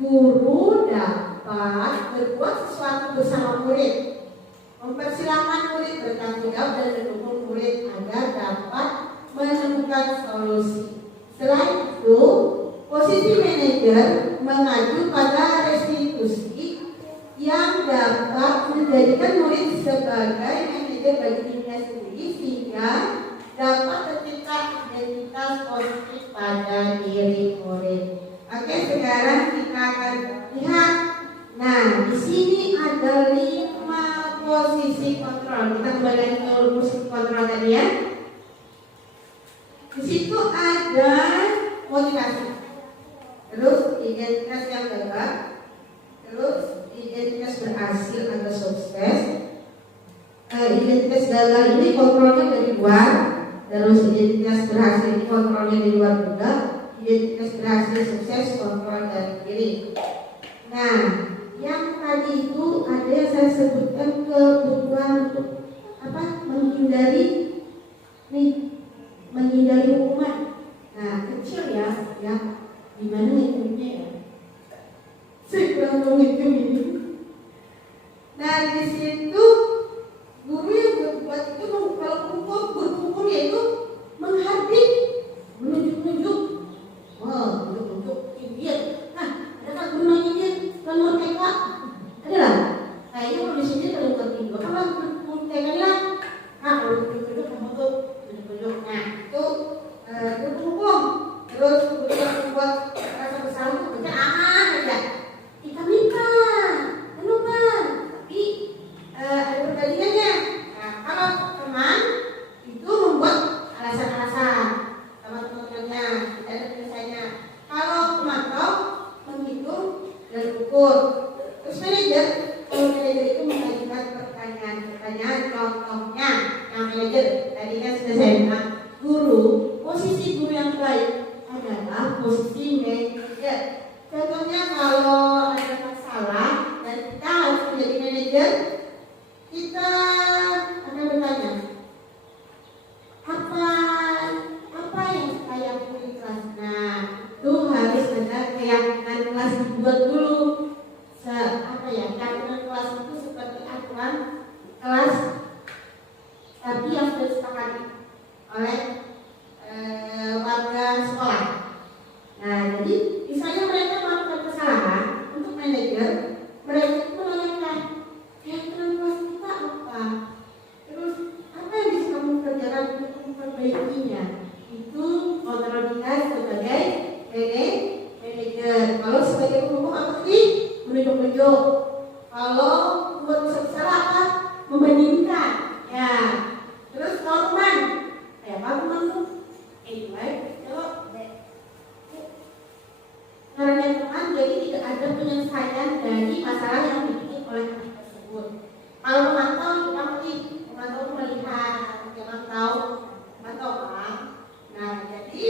guru dapat berbuat sesuatu bersama murid, mempersilahkan murid bertanggung jawab dan mendukung murid agar dapat menemukan solusi. Selain itu, posisi manajer mengacu pada restitusi yang dapat menjadikan murid sebagai manajer bagi dirinya sendiri sehingga dapat tercipta identitas positif pada diri murid. Oke, sekarang kita akan lihat. Nah, di sini ada 5 posisi kontrol. Kita kembali lagi ke posisi kontrol tadi ya. Di situ ada motivasi, terus identitas yang gagal, Terus identitas berhasil atau sukses. Identitas gagal ini kontrolnya dari luar. Terus identitas berhasil ini kontrolnya dari luar juga. Identitas berhasil sukses kontrol dari diri. Nah, yang tadi itu ada yang saya sebutkan kebutuhan untuk menghindari hukuman. Nah, kecil ya, gimana ngitungnya ya? Saya kurang tahu ngitung ini. Nah, di situ guru yang berbuat itu kalau hukumnya itu menghardik, menunjuk-nunjuk, menunjuk Indian. Nah, ada tak guru Indian kalau mereka ada lah. Kayaknya kalau di sini kalau tertidur, kalau TK lah, kalau tunjuk-tunjuk kamu tuh tunjuk-tunjuk. Nah, itu hukum. Terus guru yang membuat rasa bersalah itu baca aman aja. Tapi ada perbandingannya. Nah, kalau teman itu membuat alasan-alasan sama teman-temannya, tidak ada penyelesaiannya. Kalau pemantau menghitung dan ukur. Terus manajer, kalau manajer itu mengajukan pertanyaan contohnya. Yang manajer tadi kan sudah saya bilang, posisi guru yang baik adalah posisi manajer. Contohnya kalau ada masalah dan kita harus menjadi manajer, kita akan bertanya, apa yang saya punya kelas? Nah, itu harus ada keyakinan kelas dibuat dulu. Keyakinan kelas itu seperti aturan kelas, tapi yang sudah disepakati oleh warga sekolah. Nah, jadi misalnya mereka melakukan kesalahan, untuk manajer mereka itu menanyakan keyakinan kelas kita apa, terus apa yang bisa kamu kerjakan untuk memperbaikinya. Itu kontrol kita sebagai manajer. Kalau sebagai penghukum apa sih? Menunjuk-nunjuk. Kalau buat salah apa? Membandingkan. Ya. Terus teman, apa teman tuh? Karena teman, jadi tidak ada penyelesaian dari masalah yang dibikin oleh anak tersebut. Kalau memantau, memantau melihat, jangan tahu memantau orang. Nah, jadi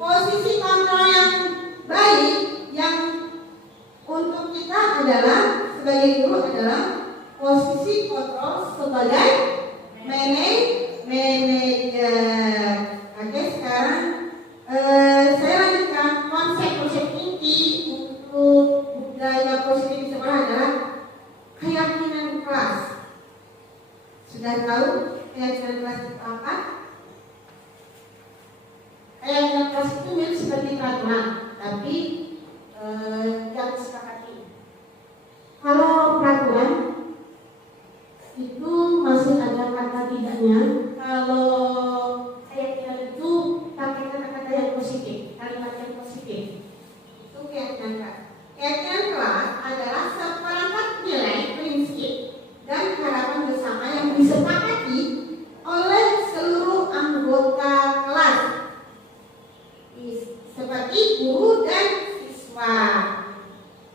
posisi kontrol yang baik yang untuk kita adalah sebagai guru adalah posisi kontrol sebagai manajer. Oke, sekarang saya lanjutkan konsep inti untuk budaya positif di sekolah adalah keyakinan kelas. Sudah tahu keyakinan kelas itu apa? Keyakinan kelas itu mirip seperti peraturan, tapi yang disepakati. Kalau peraturan itu masih ada kata tidaknya. Kalau keyakinan itu pakai kata-kata yang positif, kalimat yang positif. Itu keyakinan kelas. Keyakinan kelas adalah seperangkat nilai, prinsip, dan harapan bersama yang disepakati oleh seluruh anggota kelas, seperti guru dan siswa.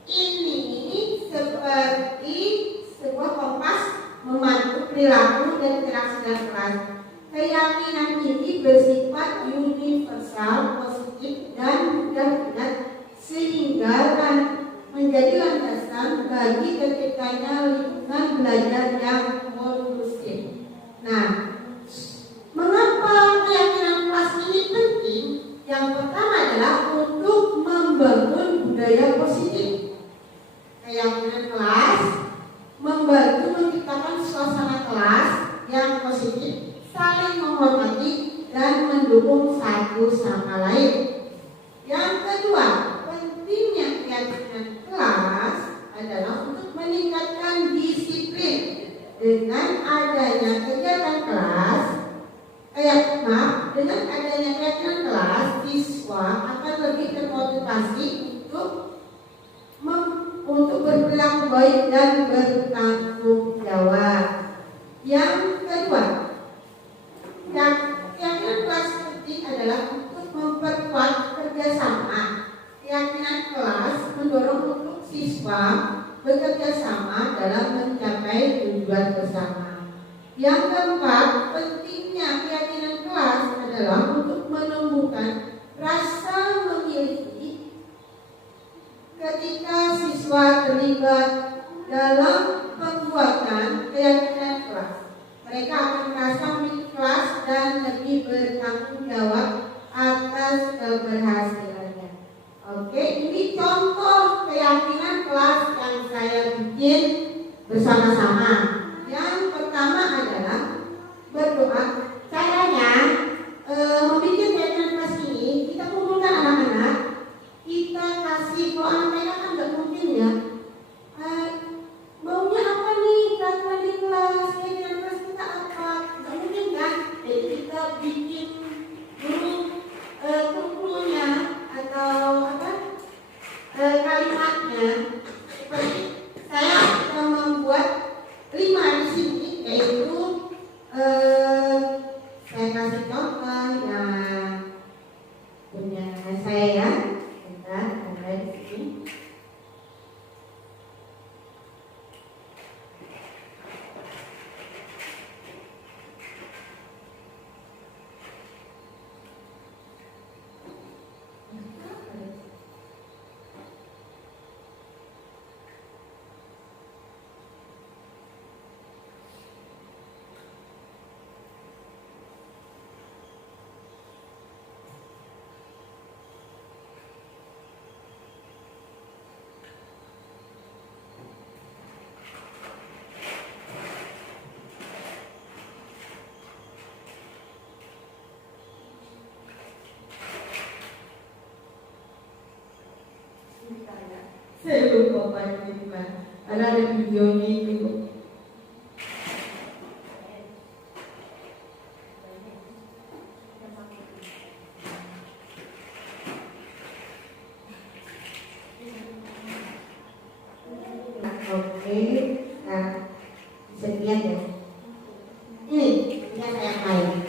Ini seperti sebuah kompas memandu perilaku dan interaksi dalam kelas. Keyakinan ini bersifat universal, positif, dan mudah diingat sehingga menjadi landasan bagi terciptanya lingkungan belajar yang kondusif. Nah, mengapa keyakinan kelas ini penting? Yang pertama adalah untuk membangun budaya positif. Keyakinan kelas membantu menciptakan suasana kelas yang positif, saling menghormati dan mendukung satu sama lain. Yang kedua, pentingnya keyakinan kelas adalah untuk meningkatkan disiplin. Dengan adanya kegiatan kelas, dengan adanya kegiatan kelas, siswa akan lebih termotivasi untuk berperilaku baik dan bertanggung jawab. Yang kedua, keyakinan kelas penting adalah untuk memperkuat kerjasama. Keyakinan kelas mendorong untuk siswa bekerja sama dalam mencapai tujuan bersama. Yang keempat, pentingnya keyakinan kelas adalah untuk menumbuhkan rasa memiliki. Ketika siswa terlibat dalam pembuatan keyakinan kelas, mereka akan merasa memiliki kelas dan lebih bertanggung jawab atas keberhasilannya. Oke, ini contoh keyakinan kelas yang saya bikin bersama-sama. Yang pertama adalah berdoa. Caranya membuat keyakinan kelas ini, kita kumpulkan anak-anak, kita kasih, kalau anak mereka kan nggak mungkin ya, maunya apa nih peraturan di kelas, keyakinan kelas kita apa, nggak mungkin kan? Jadi kita bikin grup kumpulannya atau apa kalimatnya. Seperti saya membuat 5 di sini, yaitu saya kasih contoh yang punya saya ya. Bentar, ada di sini. Saya lupa bapaknya di mana. Ada videonya itu. Oke, nah sekian ya. Ini yang saya main.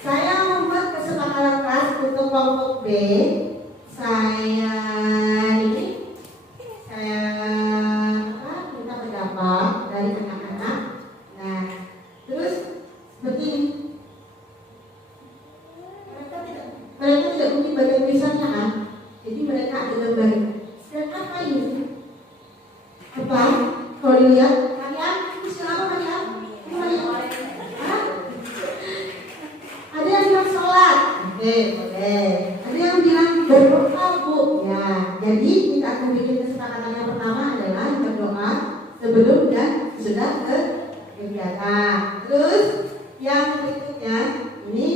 Saya membuat kesepakatan kelas untuk kelompok B. Saya minta pendapat dari anak-anak. Nah, terus begini, mereka tidak mungkin baca tulisannya kan, jadi mereka ada gambar. Dan apa ini? Apa? Kalau dilihat, kalian itu siapa kalian? Ada yang bilang sholat, oke, boleh. Ada yang bilang berdoa, Bu. Ya, jadi kita akan bikin kesepakatan yang pertama adalah berdoa sebelum dan sudah ke kegiatan. Terus yang berikutnya ini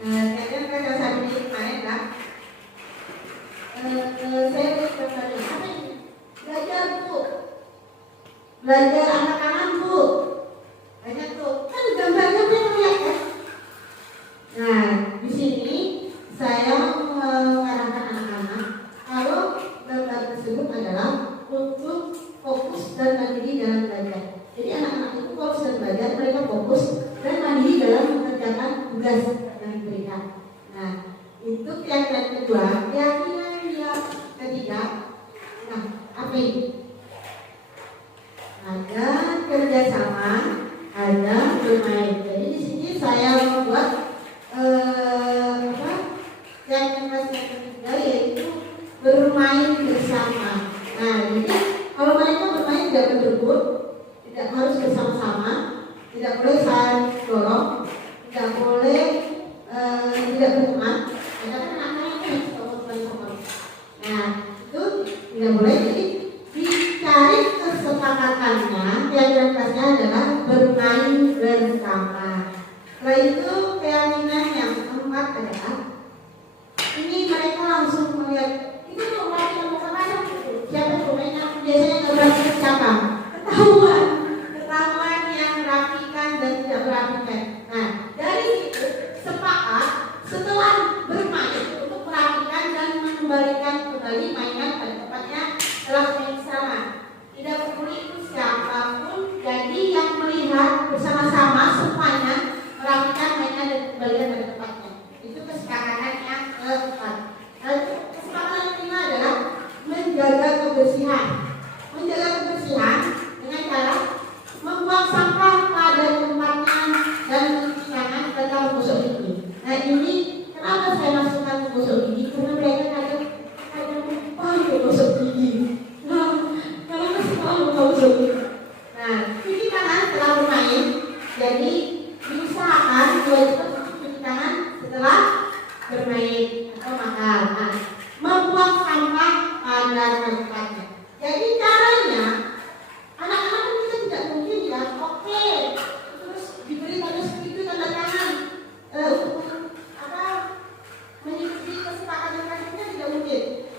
kayaknya saya ini kemarin lah. Saya berkata apa ini? Belajar, Bu. Belajar anak-anak, Bu. Banyak tuh. Kan gambarnya mereka lihat ya. Nah, di sini saya mengarahkan anak-anak kalau gambar tersebut adalah untuk fokus dan mandiri dalam belajar. Jadi anak-anak itu kalau sedang belajar mereka fokus dan mandiri dalam mengerjakan tugas yang diberikan. Nah, itu keyakinan kedua. Keyakinan yang ketiga, nah apa ini? Ada kerjasama, ada bermain. Jadi di sini saya membuat keyakinan yang ketiga yaitu bermain bersama. Nah, jadi kalau mereka bermain tidak berebut, tidak harus bersama-sama, tidak boleh saling dorong, tidak boleh tidak berteman. Karena kan anak-anak yang suka sama. Nah, itu tidak boleh. Jadi dicari kesepakatannya. Keyakinan kelasnya adalah bermain bersama. Setelah itu keyakinan yang keempat adalah ini mereka langsung melihat itu tuh orang yang macam-macam siapa pemainnya biasanya nggak siapa ketahuan yang merapikan dan tidak merapikan. Nah, dari situ sepakat setelah bermain untuk merapikan dan mengembalikan kembali mainan pada tempatnya setelah main sama. Tidak peduli itu siapapun, jadi yang melihat bersama-sama semuanya merapikan mainan dan kembalikan pada tempatnya. Itu kesepakatan yang keempat. Lalu kesepakatan yang kelima adalah menjaga kebersihan. Menjaga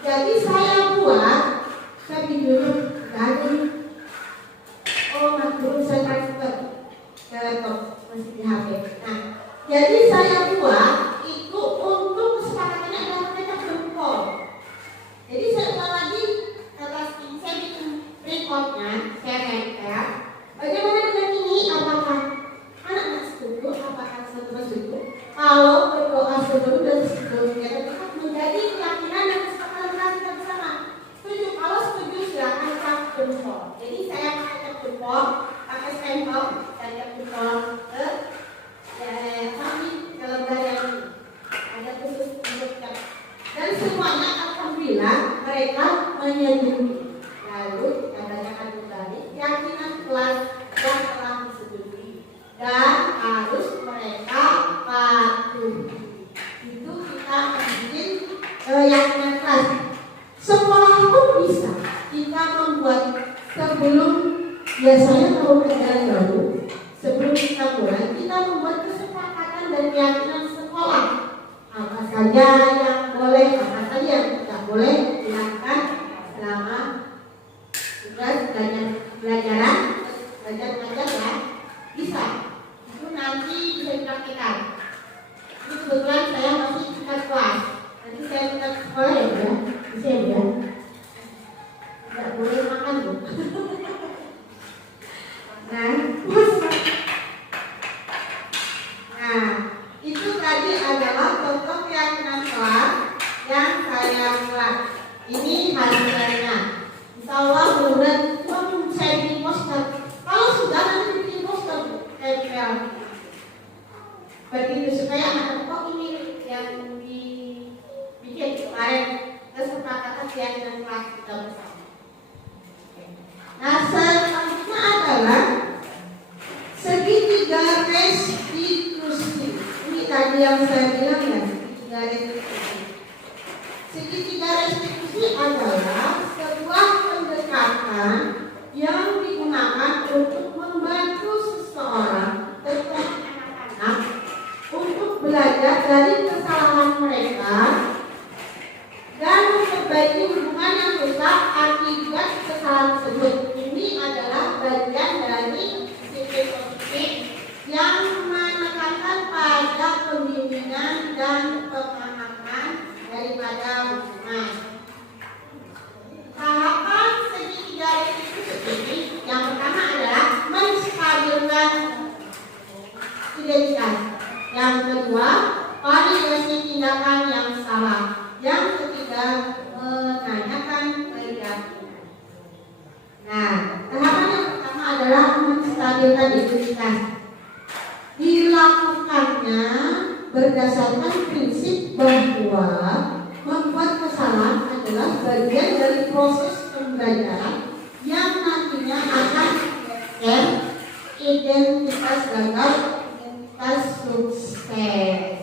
Jadi saya buat, saya pinjam dari belum saya transfer ke laptop masih di HP. Nah, jadi saya buat itu untuk kesepakatannya adalah mereka berkumpul. Jadi saya ulang lagi atas ini saya bikin reportnya, saya nempel. Bagaimana dengan ini? Apakah anak setuju? Apakah setuju setuju? Kalau berdoa setuju dan setuju, ya tetap menjadi keyakinan dan kesepakatan kita bersama. Setuju? Kalau setuju silakan cap jempol. Jadi saya pakai cap jempol, pakai stempel dan cap jempol ke kami ke lembar yang ada khusus untuk cap. Dan semuanya alhamdulillah mereka menyetujui. Lalu kita bacakan kembali keyakinan kelas yang telah disetujui dan harus mereka patuhi. Itu kita bikin keyakinan kelas. Sekolah pun bisa kita membuat sebelum biasanya kalau pelajaran baru sebelum kita mulai kita membuat kesepakatan dan keyakinan sekolah. Apa saja yang boleh, apa saja yang tidak boleh dilakukan selama tugas belajar mengajar ya, bisa. Itu nanti bisa dipraktikkan. Ini kebetulan saya masih tingkat kelas. Nanti saya tingkat sekolah ya, bisa ya. Tidak boleh makan loh. Nah, itu tadi adalah contoh keyakinan kelas yang saya buat. Ini hasilnya. Insya Allah mudah saya bikin poster. Kalau sudah nanti bikin poster, tempel. Begitu supaya anak-anak ini yang dibikin kemarin kesepakatan keyakinan kelas kita bersama. Nah, selanjutnya adalah segitiga restitusi. Ini tadi yang saya bilang ya, segitiga restitusi. Segitiga restitusi adalah sebuah pendekatan yang digunakan untuk membantu seseorang, terutama anak-anak, untuk belajar dari kesalahan mereka dan memperbaiki hubungan yang rusak akibat kesalahan tersebut. Ini adalah bagian dari disiplin positif yang menekankan pada pembimbingan dan pemahaman daripada hubungan. Tahapan segitiga restitusi ini yang pertama adalah menstabilkan identitas. Yang kedua, validasi tindakan yang salah. Yang ketiga, menanyakan keyakinan. Nah, tahapan yang pertama adalah menstabilkan identitas. Dilakukannya berdasarkan prinsip bahwa membuat kesalahan adalah bagian dari proses pembelajaran yang nantinya akan menghasilkan identitas gagal, identitas sukses.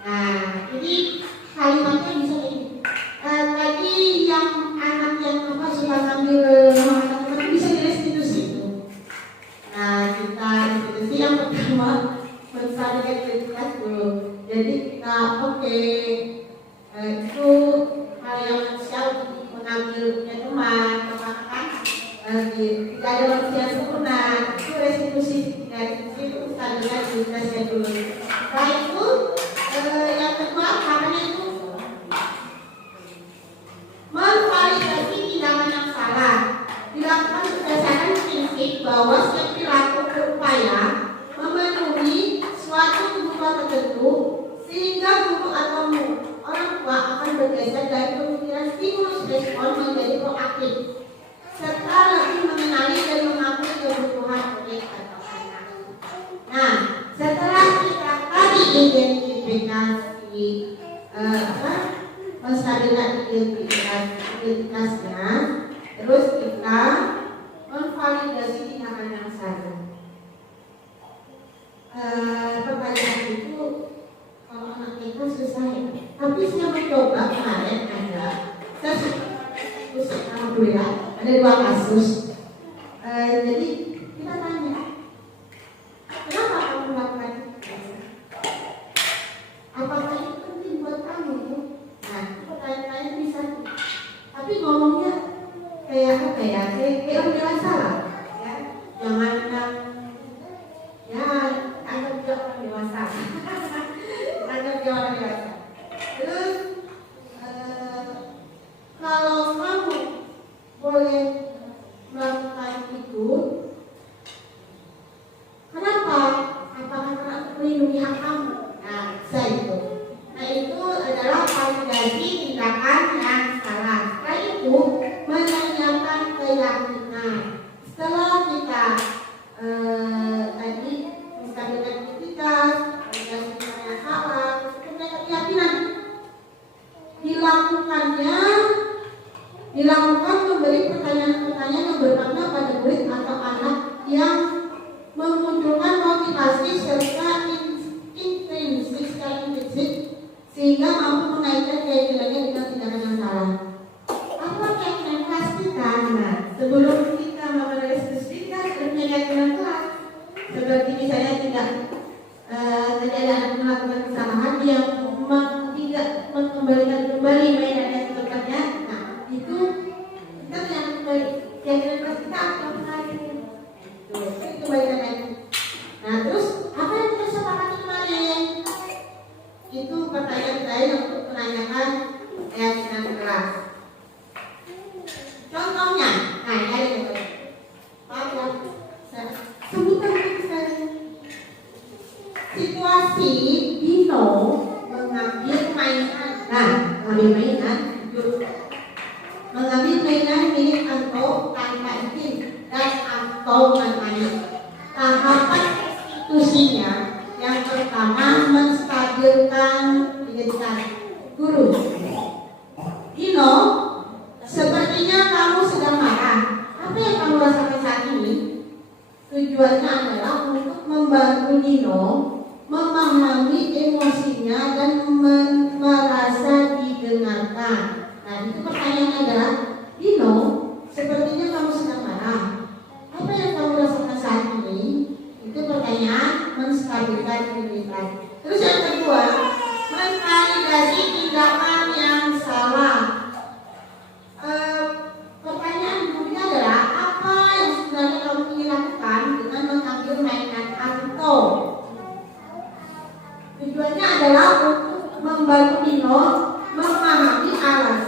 Nah, ini kalimatnya bisa ini. Tadi yang anak yang suka ngambil teman-teman bisa direstitusi itu. Nah, kita restitusi yang pertama menstabilkan identitas dulu. Jadi kita itu hal yang manusia untuk mengambil punya teman, kan? Tidak ada manusia sempurna. Itu restitusi itu stabilkan identitasnya dulu. Setelah itu yang kedua caranya itu memvalidasi tindakan yang salah. Dilakukan berdasarkan prinsip bahwa setiap perilaku berupaya memenuhi suatu kebutuhan tertentu sehingga guru atau orang tua akan bergeser dari pemikiran stimulus respon menjadi proaktif serta lebih mengenali dan mengakui kebutuhan murid atau anak. Nah, setelah kita tadi identifikasi menstabilkan identitasnya, terus kita memvalidasi tindakan yang salah. Pertanyaan itu kalau anak kita susah ya, tapi saya mencoba kemarin saya alhamdulillah ada 2 kasus. Jadi kita tanya, kenapa kamu melakukan itu? Apakah itu penting buat kamu? Nah, pertanyaan memvalidasi tindakan yang salah. Setelah itu menanyakan keyakinan. Setelah kita tadi menstabilkan identitas, validasi yang salah, keyakinan dilakukan memberi pertanyaan-pertanyaan yang bermakna pada murid atau anak yang memunculkan motivasi serta intrinsik sehingga mampu mengaitkan keyakinannya dengan tindakan yang salah. Apa keyakinan kelas kita? Nah, sebelum kita menganalisis kita punya keyakinan kelas, seperti misalnya tidak tadi ada anak melakukan kesalahan yang tidak mengembalikan kembali mainannya ke tempatnya. Nah, itu kita yang kembali keyakinan kelas kita akan mengalir. Itu kembalikan lagi. Nah, terus apa yang kita sepakati kemarin? Itu pertanyaan saya untuk menanyakan keyakinan kelas. Contohnya, nah ini ada contohnya. Sebutkan saya. Situasi Dino mengambil mainan. Nah, mengambil mainan milik Anto tanpa izin dan Anto bermain. Tahapan institusinya yang pertama menstabilkan identitas guru. Dino, sepertinya kamu sedang marah. Apa yang kamu rasakan saat ini? Tujuannya adalah untuk membantu Dino memahami emosinya dan merasa didengarkan. Nah, itu pertanyaannya adalah, Dino, sepertinya kamu sedang marah. Apa yang kamu rasakan saat ini? Itu pertanyaan menstabilkan identitas. Terus yang kedua, memvalidasi tindakan yang salah. Pertanyaan berikutnya adalah, apa yang sebenarnya kamu ingin lakukan dengan mengambil mainan Anto? Tujuannya adalah untuk membantu Dino memahami alasan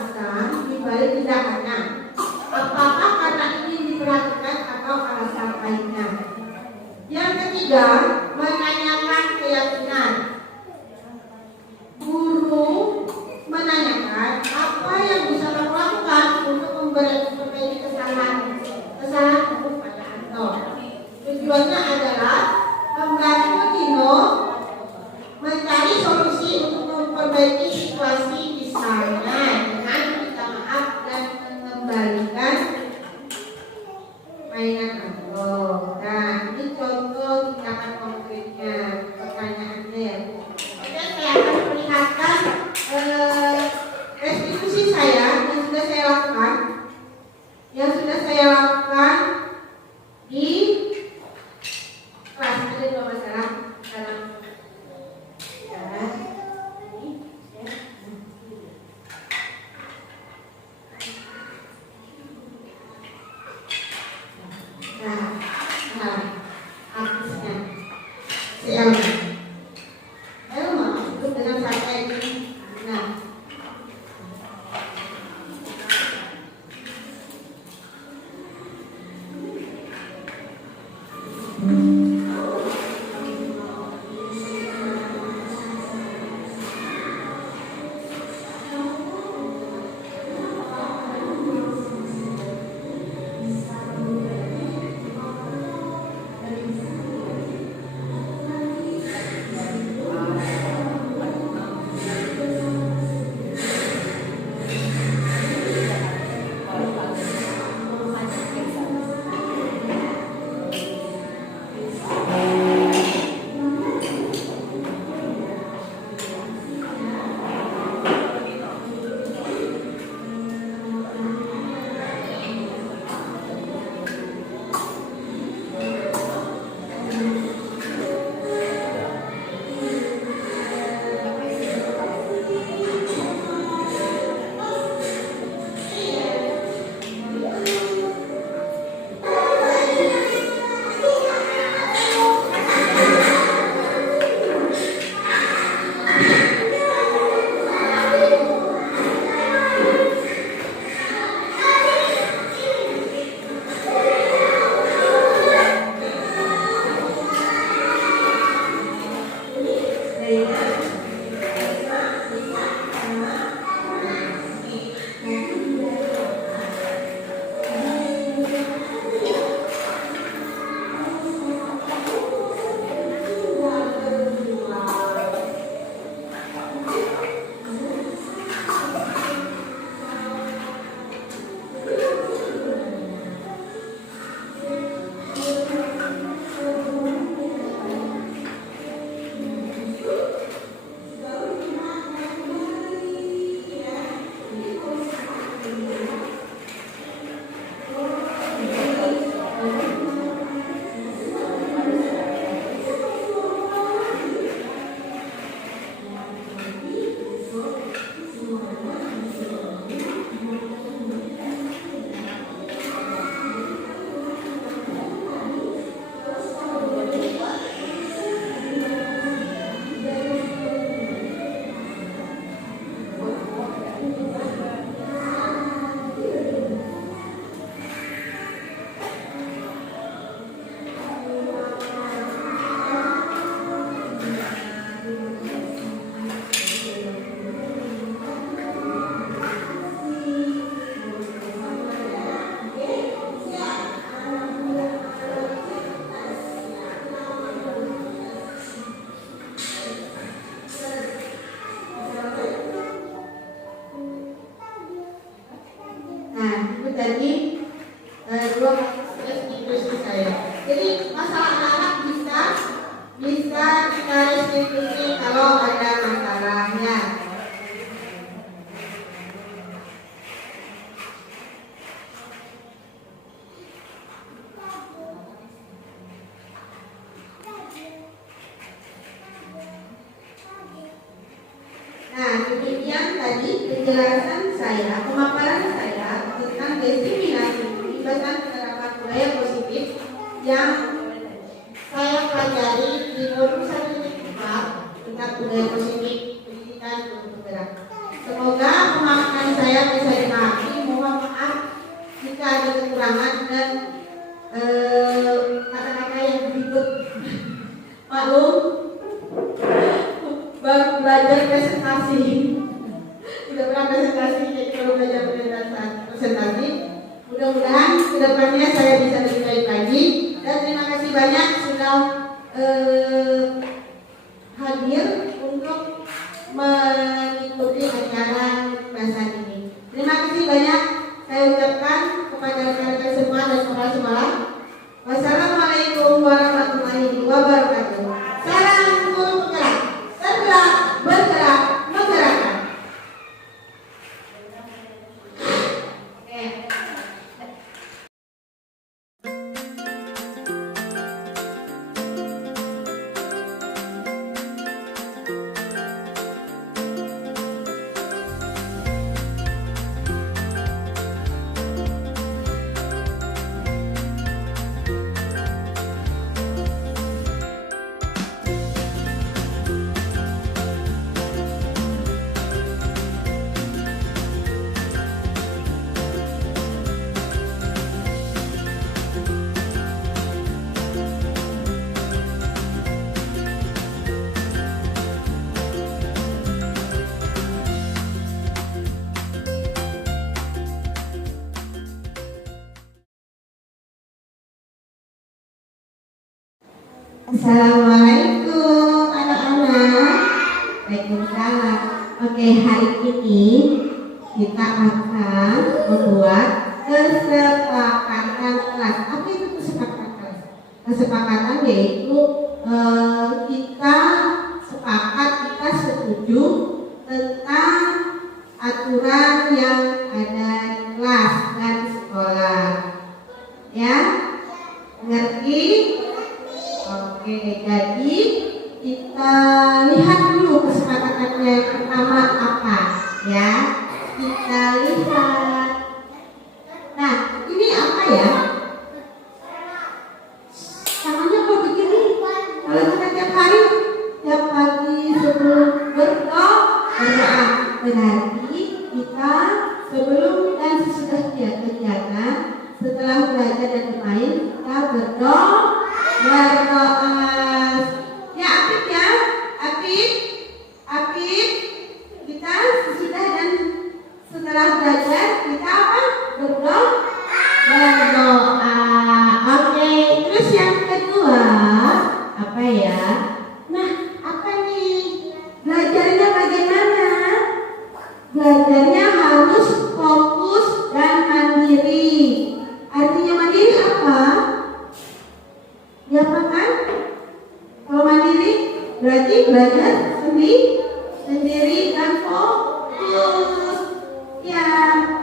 Nah, itu tadi dua kasus diskusi saya. Jadi masalah anak bisa kita restitusi kalau ada masalahnya. Nah, demikian tadi penjelasan saya, pemaparan saya tentang diskriminasi kebebasan penerapan budaya positif yang saya pelajari di modul 1.4 tentang budaya positif pendidikan untuk bergerak. Semoga pemaparan saya bisa dipahami. Mohon maaf jika ada kekurangan dan kata-kata yang berikut. Maklum, baru belajar presentasi, tidak pernah presentasi, jadi baru belajar presentasi. Mudah-mudahan kedepannya saya bisa lebih baik lagi. Dan terima kasih banyak sudah hadir untuk mengikuti acara bahasa ini. Terima kasih banyak saya ucapkan kepada rekan-rekan semua dan sekolah-sekolah. Wassalamualaikum warahmatullahi wabarakatuh. Salam guru penggerak, tergerak, bergerak, menggerakkan. Assalamualaikum anak-anak. Waalaikumsalam. Oke, hari ini kita akan membuat kesepakatan kelas. Apa itu kesepakatan kelas? Kesepakatan yaitu kita sepakat, kita setuju tentang aturan yang ada di kelas dan sekolah. Ya, ngerti? Oke, jadi kita lihat dulu kesepakatannya yang pertama apa, ya? Kita lihat. Nah, ini apa ya? Namanya kok begini? Kalau kita tiap hari, tiap pagi sebelum berdoa, berarti kita sebelum dan sesudah kegiatan, setelah belajar dan bermain, kita berdoa. Ya, Apip ya, Apip, kita sesudah dan setelah belajar kita apa? Berdoa. Oke, terus yang kedua apa ya? Nah, apa nih? Belajarnya bagaimana? Belajarnya harus fokus dan mandiri. Artinya mandiri apa? Ya kan? Kalau mandiri berarti belajar sendiri dan fokus. Ya,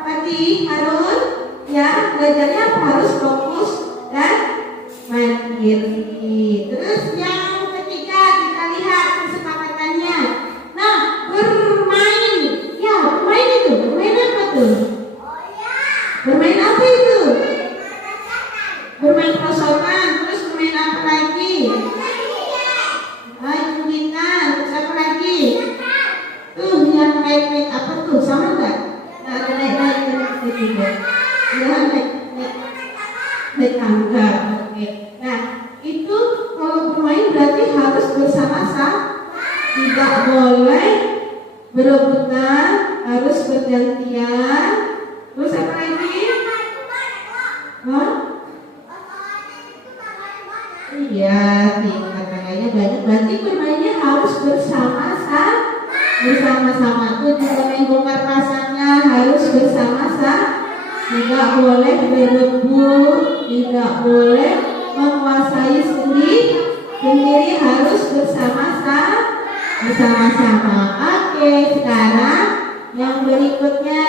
berarti harus ya belajarnya harus fokus dan mandiri. Terus yang ketiga kita lihat kesepakatannya. Nah, bermain. Ya, bermain itu. Bermain apa tuh? Bermain apa itu? Bermain prosotan. Terus bermain apa lagi? Kuningan. Terus apa lagi? Tuh yang naik apa tuh? Sama enggak? Nah, ada naik juga. Ya, naik tangga. Oke. Nah, itu kalau bermain berarti harus bersama-sama. Tidak boleh berebutan, harus bergantian. Terus apa lagi? Hah? Iya, tangannya banyak. Berarti bermainnya harus bersama-sama. Tuh juga main bongkar pasangnya harus bersama-sama. tidak boleh berebut, tidak boleh menguasai sendiri, harus bersama-sama. Oke, sekarang yang berikutnya,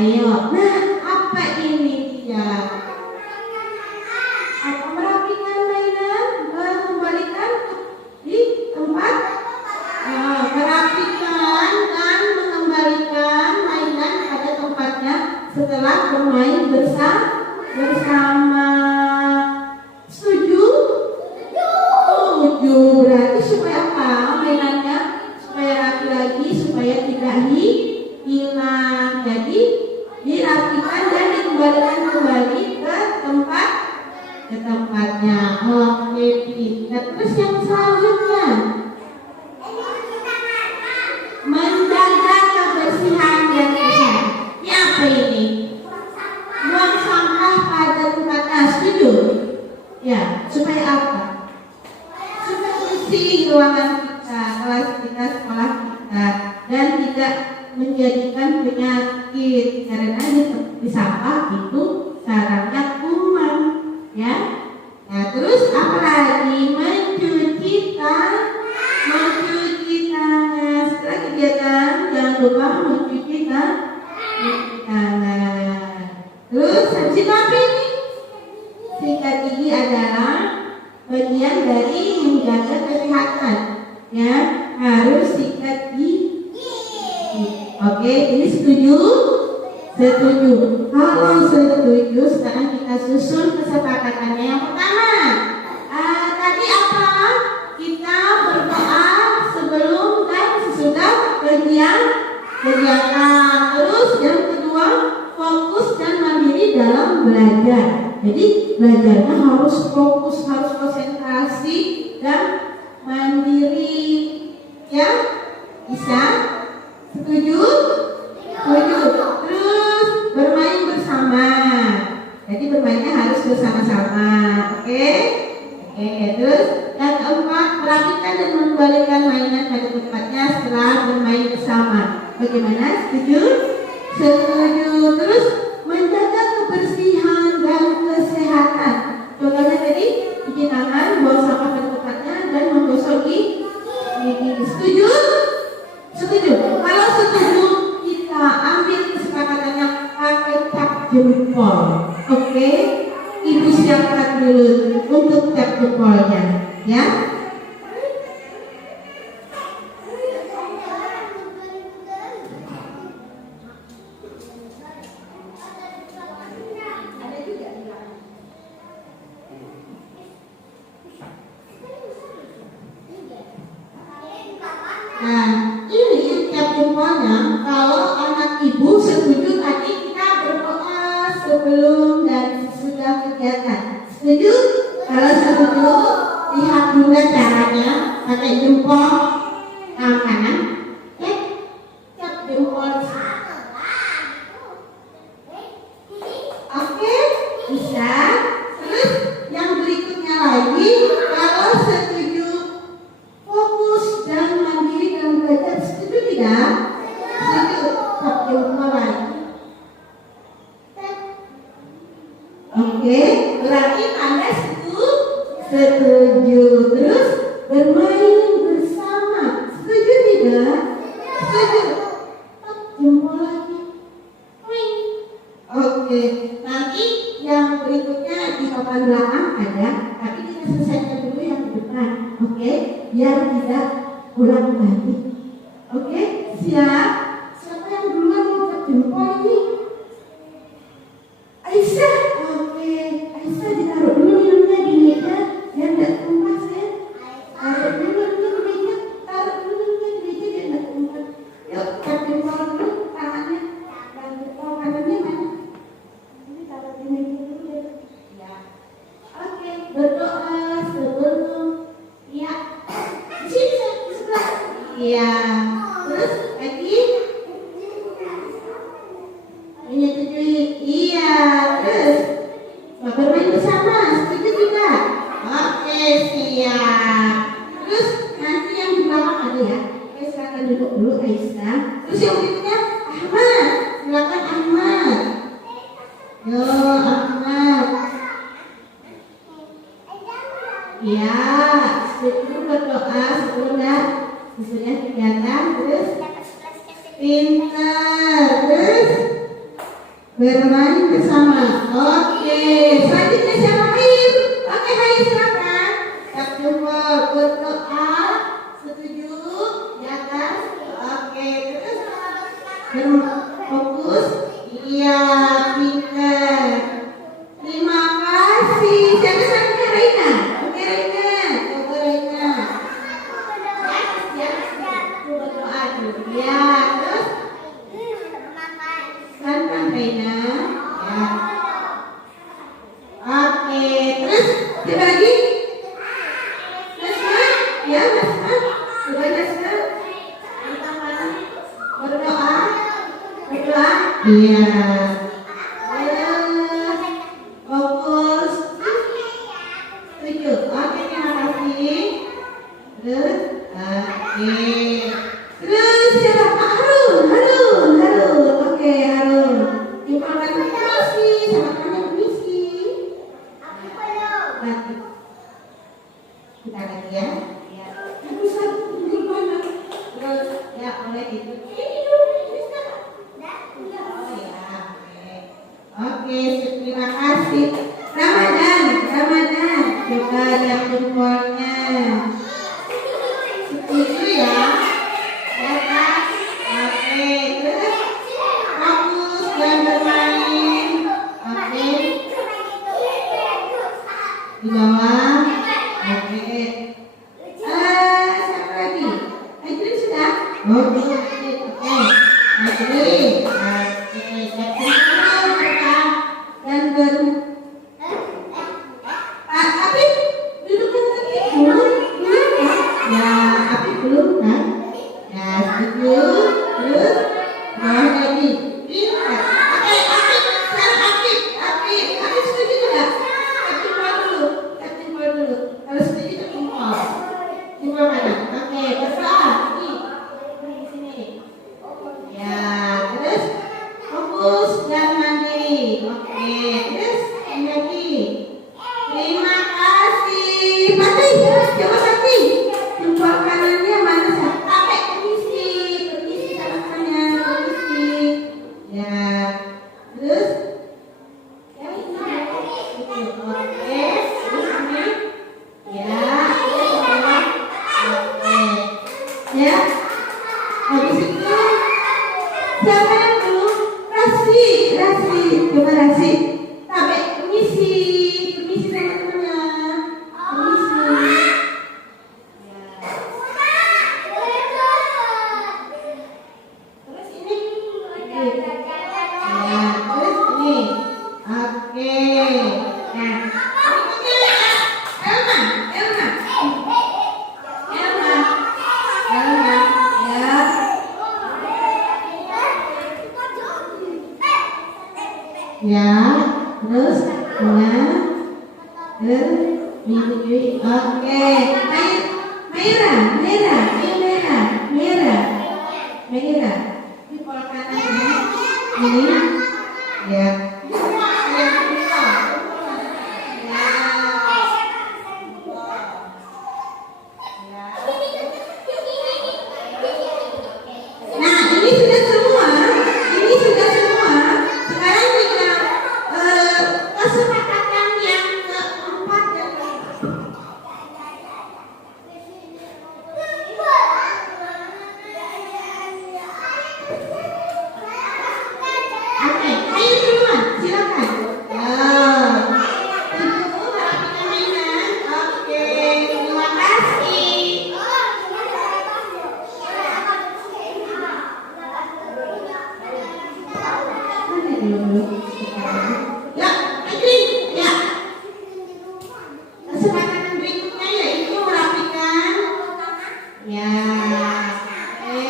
ayo. Nah, apa ini dia? Apa merapikan mainan, mengembalikan di tempat? Merapikan dan mengembalikan mainan pada tempatnya setelah bermain bersama. Setuju? Setuju. Berarti supaya apa? Mainannya supaya rapi lagi, supaya tidak hilang. Jadi dirapikan dan dikembalikan kembali ke tempatnya. Oke, nah, terus yang selanjutnya, menjaga kebersihan dan kesehatan. Ini apa ini? Buang sampah pada tempatnya. Setuju? Ya, supaya apa? Supaya bersih ruangan kita, kelas kita, sekolah kita, dan tidak menjadikan penyakit karena di sampah itu sarangnya kuman, ya. Nah, terus apa lagi? Mencuci tangan. Setelah kegiatan jangan lupa mencuci tangan. Terus habis itu apa ini? Sikat gigi adalah bagian dari menjaga kesehatan, ya. Harus sikat gigi. Oke, ini setuju? Setuju. Kalau setuju, sekarang kita susun kesepakatannya. Yang pertama, tadi apa? Kita berdoa sebelum dan sesudah kegiatan. Terus yang kedua, fokus dan mandiri dalam belajar. Jadi belajarnya harus fokus, harus konsentrasi dan mandiri. Ya, bisa? Setuju? Setuju. Terus bermain bersama. Jadi bermainnya harus bersama-sama. Oke? Terus yang keempat, merapikan dan mengembalikan mainan pada tempatnya setelah bermain bersama. Bagaimana? Setuju? Setuju. Terus menjaga kebersihan dan kesehatan. Contohnya tadi cuci tangan, buang sampah pada tempatnya, dan menggosok gigi. Setuju? Setuju. Kalau setuju, kita ambil kesepakatannya pakai cap jempol. Oke? Ibu siapkan dulu untuk cap jempolnya, ya. Nah, ini cap jempolnya. Kalau anak ibu setuju, tadi kita berdoa sebelum dan sesudah kegiatan. Setuju? Kalau setuju, lihat juga caranya pakai jempol kanan, cap jempol. Oke, bisa. Terus yang berikutnya lagi, kalau setuju fokus dan mandiri dalam belajar. Setuju tidak? Setuju. Cap jempol lagi. Oke, berarti Anda setuju. Terus bermain bersama. Setuju tidak? Setuju. Jempol lagi. Oke, nanti yang berikutnya di papan belakang ada, tapi kita selesaikan dulu yang di depan. Oke, biar tidak ulang balik. Oke, siap? Siapa yang duluan mau cap jempol ini? Aisyah. Oke, Aisyah ditaruh dulu minumnya di meja, biar tidak tumpah ya. Taruh dulu di meja, biar tidak tumpah. Yuk, cap jempol dulu tangannya, dan jempol kanannya mana? Ini taruh di meja dulu ya. Ya. Oke, berdoa sebelum. Ya. Di sini di sebelah. Iya. Terus lagi. Menyetujui. Iya. Terus bermain bersama. Setuju tidak? Oke, siap. Terus nanti yang di belakang ada ya. Oke, silakan duduk dulu Aisyah. Terus yang berikutnya Ahmad. Silakan Ahmad. bermain bersama. Oke, selanjutnya siapa Hair? Oke Hair silakan. Kita jempol berdoa. Setuju? Di atas. Oke, terus fokus. Iya, pintar. Terima kasih. Siapa selanjutnya Reina? Oke Reina, coba Reina. Berdoa dulu. Ya, terus pelan-pelan Reina. Ya. Oke, terus coba lagi. Nasma, ya Nasma. Coba Nasma. Berdoa. Berdoa. Iya. Fokus. Setuju. Oke, terima kasih. Terus, oke. Terus siapa? Harun. Oke, Harun. Jumpa permisi. Sama kamu permisi. Lagi. Kita lagi ya. Ya. Bisa duduk mana? Terus, ya boleh duduk. Bisa. Oh ya, oke. Oke, terima kasih. Ramadan. Coba yang jempolnya. Setuju ya? Ya kan? Oke, terus fokus dan bermain. Oke. Di bawah. Oke. Siapa lagi? Ajrin sudah? Oke. Ajrin. Oke. Dan Apip duduk lagi. Belum kan? Ya, Apip belum kan? Ya, setuju. Terus bawah lagi. Pintar. Oke, Apip. Sekarang Apip setuju tidak? Jempol dulu. Kalau setuju itu jempol. Jempol kanan. Oke, berdoa. Di sini. Ya, terus fokus dan mandiri. Oke, terus ini lagi. Terima kasih. Pati, coba Pati. Jempol kanannya mana sih? Pakai permisi sama kanan, permisi. Ya, terus. Ya ini. Oke, terus ini. Ya, oke. Ya, habis itu siapa yang belum? Rasi. Coba Rasi. Pakai permisi sama temannya. Permisi. Terus ini. Ya, terus ini. Oke. Nah, Elma. Ya. Ya, terus Yui. Oke, Meira. Ini pola kanannya. Ini, ya. Nah, ini sudah semua. Sekarang kita kesepakatan yang keempat dan Oke, ayo teman, silakan. Ibu rapikan mainan. Oke, terima kasih. Mana dulu? Ya, Adrin, ya. Kesepakatan berikutnya yaitu merapikan. Ya, oke.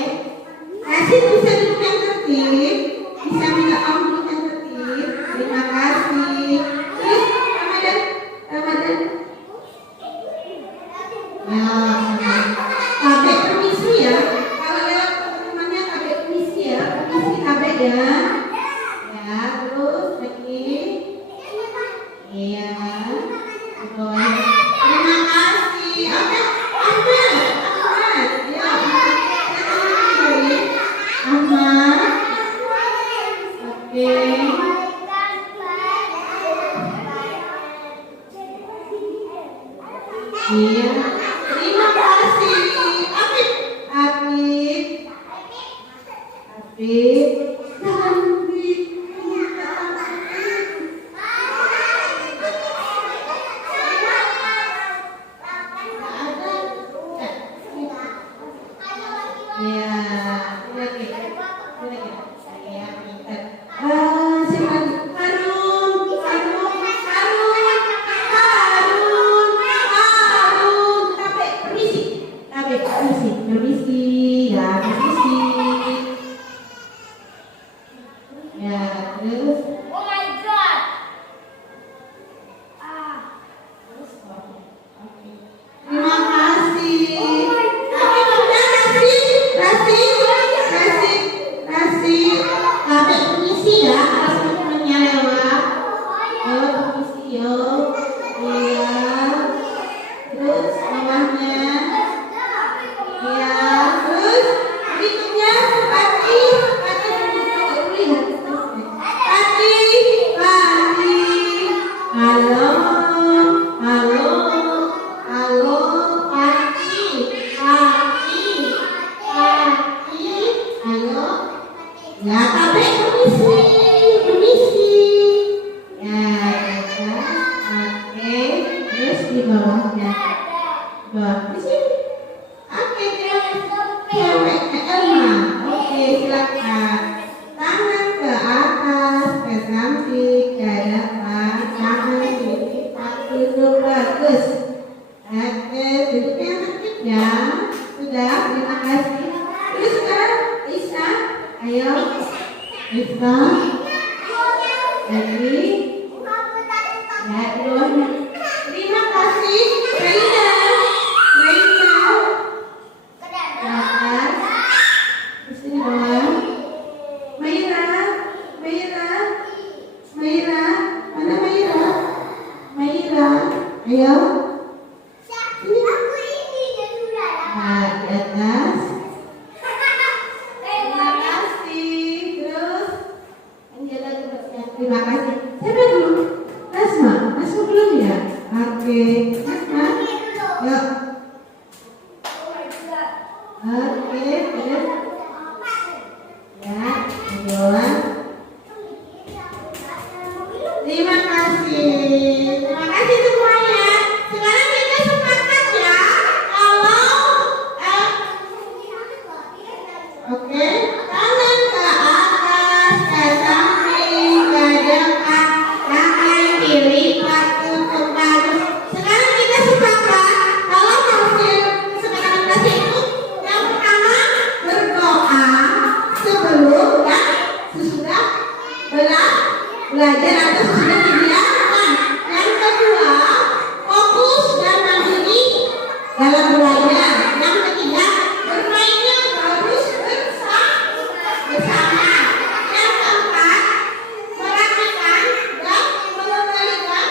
Kasih bisa duduk yang tertib. Bisa minta kamu duduk yang tertib. Terima kasih. Terus Ramadan. Ya, kabeh permisi ya. Kalau lewat teman-temannya kabeh permisi ya. Permisi kabeh ya. Ya, terus lagi. Iya. Terima kasih. Oke, Ahmad. Ya, Ahmad. Oke. terus Oh my god. terima kasih. Oh my Tapi udah kasih. Kami permisi ya, kalau teman-temannya lewat. Permisi yo. Iya. Terus bawahnya. Iya. Terus berikutnya Pati. Halo. Halo. Ya, tapi permisi. Ya, oke. Terus di bawahnya. Di sini. Oke, ceweknya Elma. Oke, silakan. Tangan ke atas, ke samping, ke depan, tangan dilipat, duduk bagus. Oke, duduknya aktif ya. Sudah, terima kasih. Terus sekarang Isa, ayo. Isa, lagi. Ya, bawahnya. Terima kasih, Reina. Di sini bawah. Maira, mana Maira? Ayo. Nah, di atas. Terima kasih. Terus Angela juga ya. Terima kasih. Siapa dulu? Rasma belum ya? Oke. Rasma. Yuk. Oke. Terus. Ya, bawah. Terima kasih. Terima kasih semuanya. Sekarang kita sepakat ya. Oke, tangan ke atas, ke samping, ke depan, tangan dilipat untuk bagus. Sekarang kita sepakat kalau hasil kesepakatan kita itu yang pertama berdoa sebelum dan sesudah belajar atau sesudah dibiarkan. Yang kedua, fokus dan mandiri dalam belajar. Yang ketiga, bermainnya harus bersama. Yang keempat, merapikan dan mengembalikan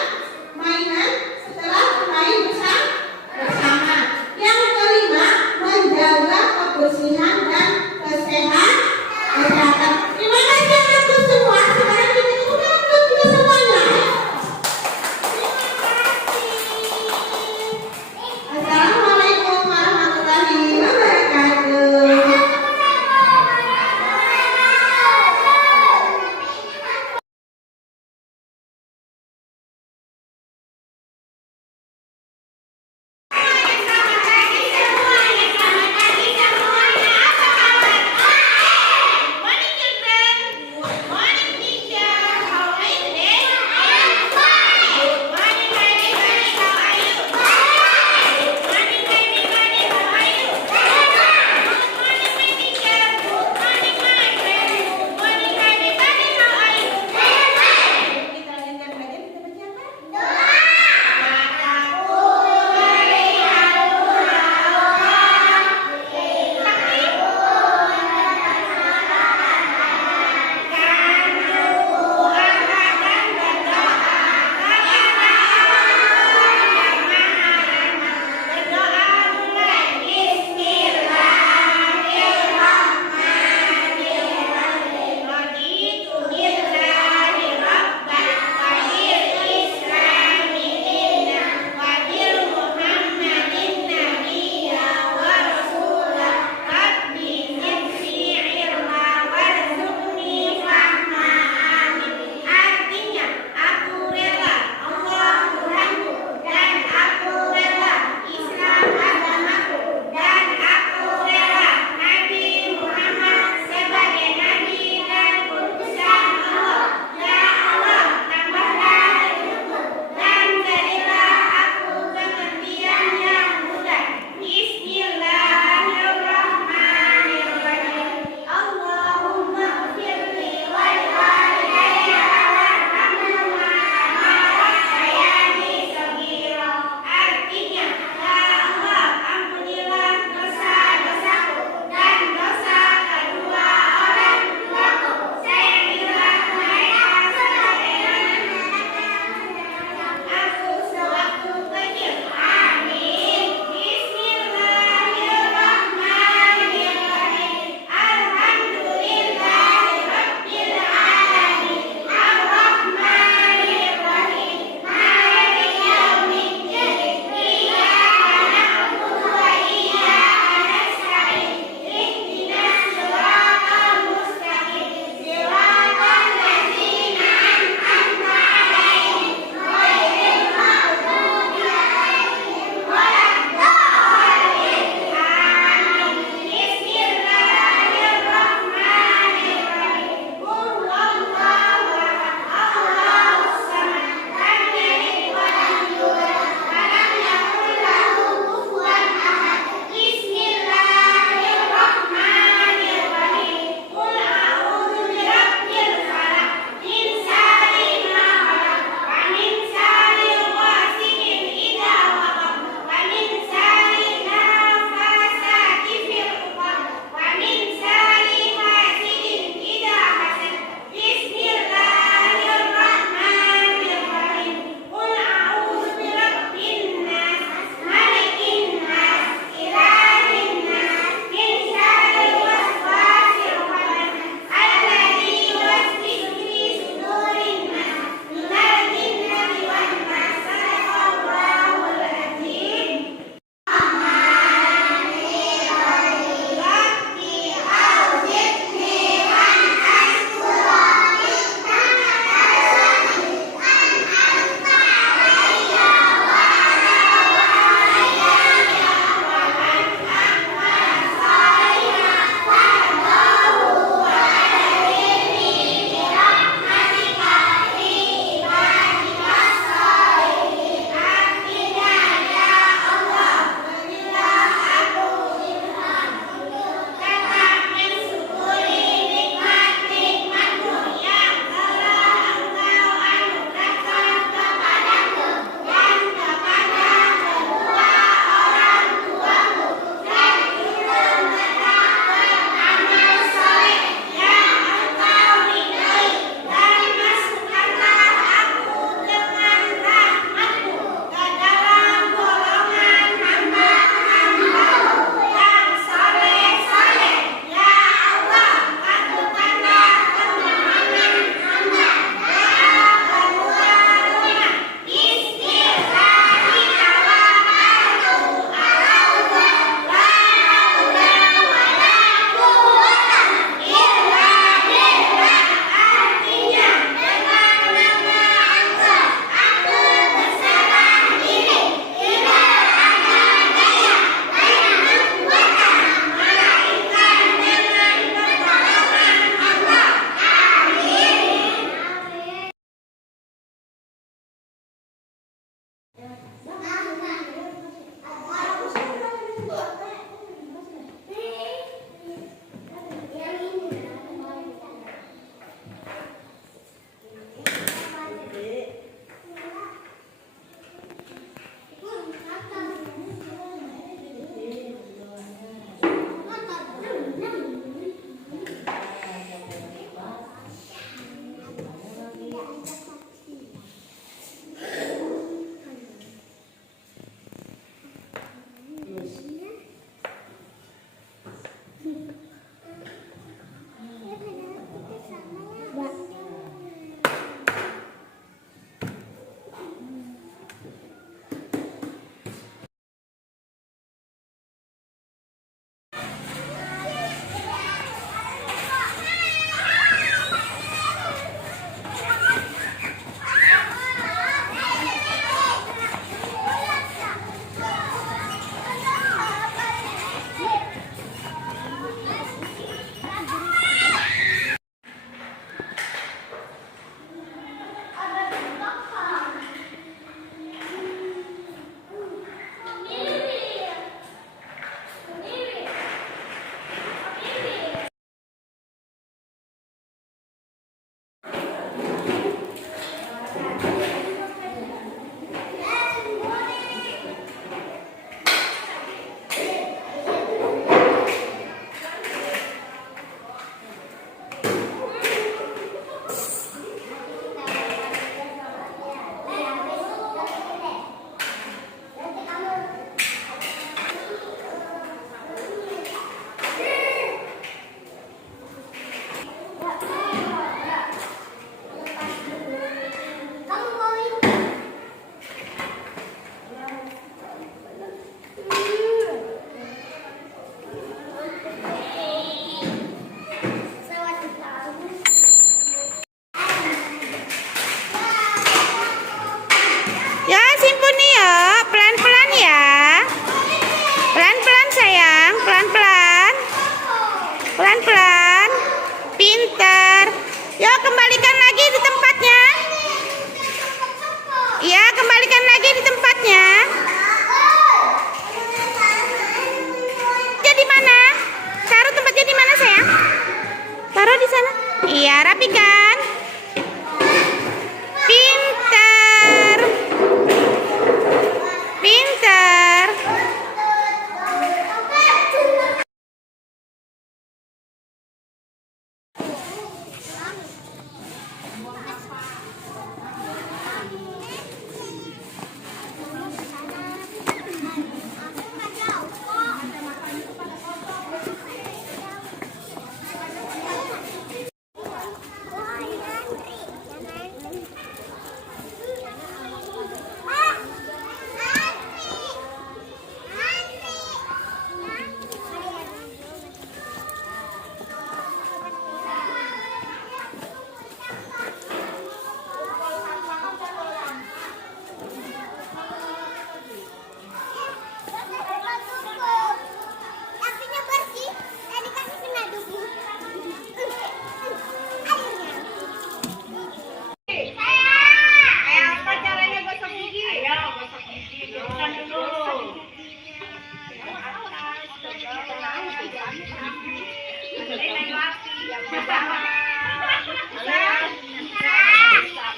mainan setelah bermain bersama. Yang kelima, menjaga kebersihan dan kesehatan. Terima kasih anakku semua. Sekarang kita udah kita semuanya. Terima kasih. Assalamualaikum warahmatullahi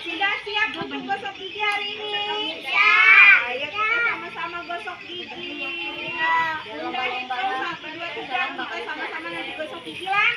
Sudah siap untuk gosok gigi hari ini? Ayo kita sama-sama gosok gigi. Udah hitung 1, 2, 3, kita sama-sama nanti gosok gigi lah.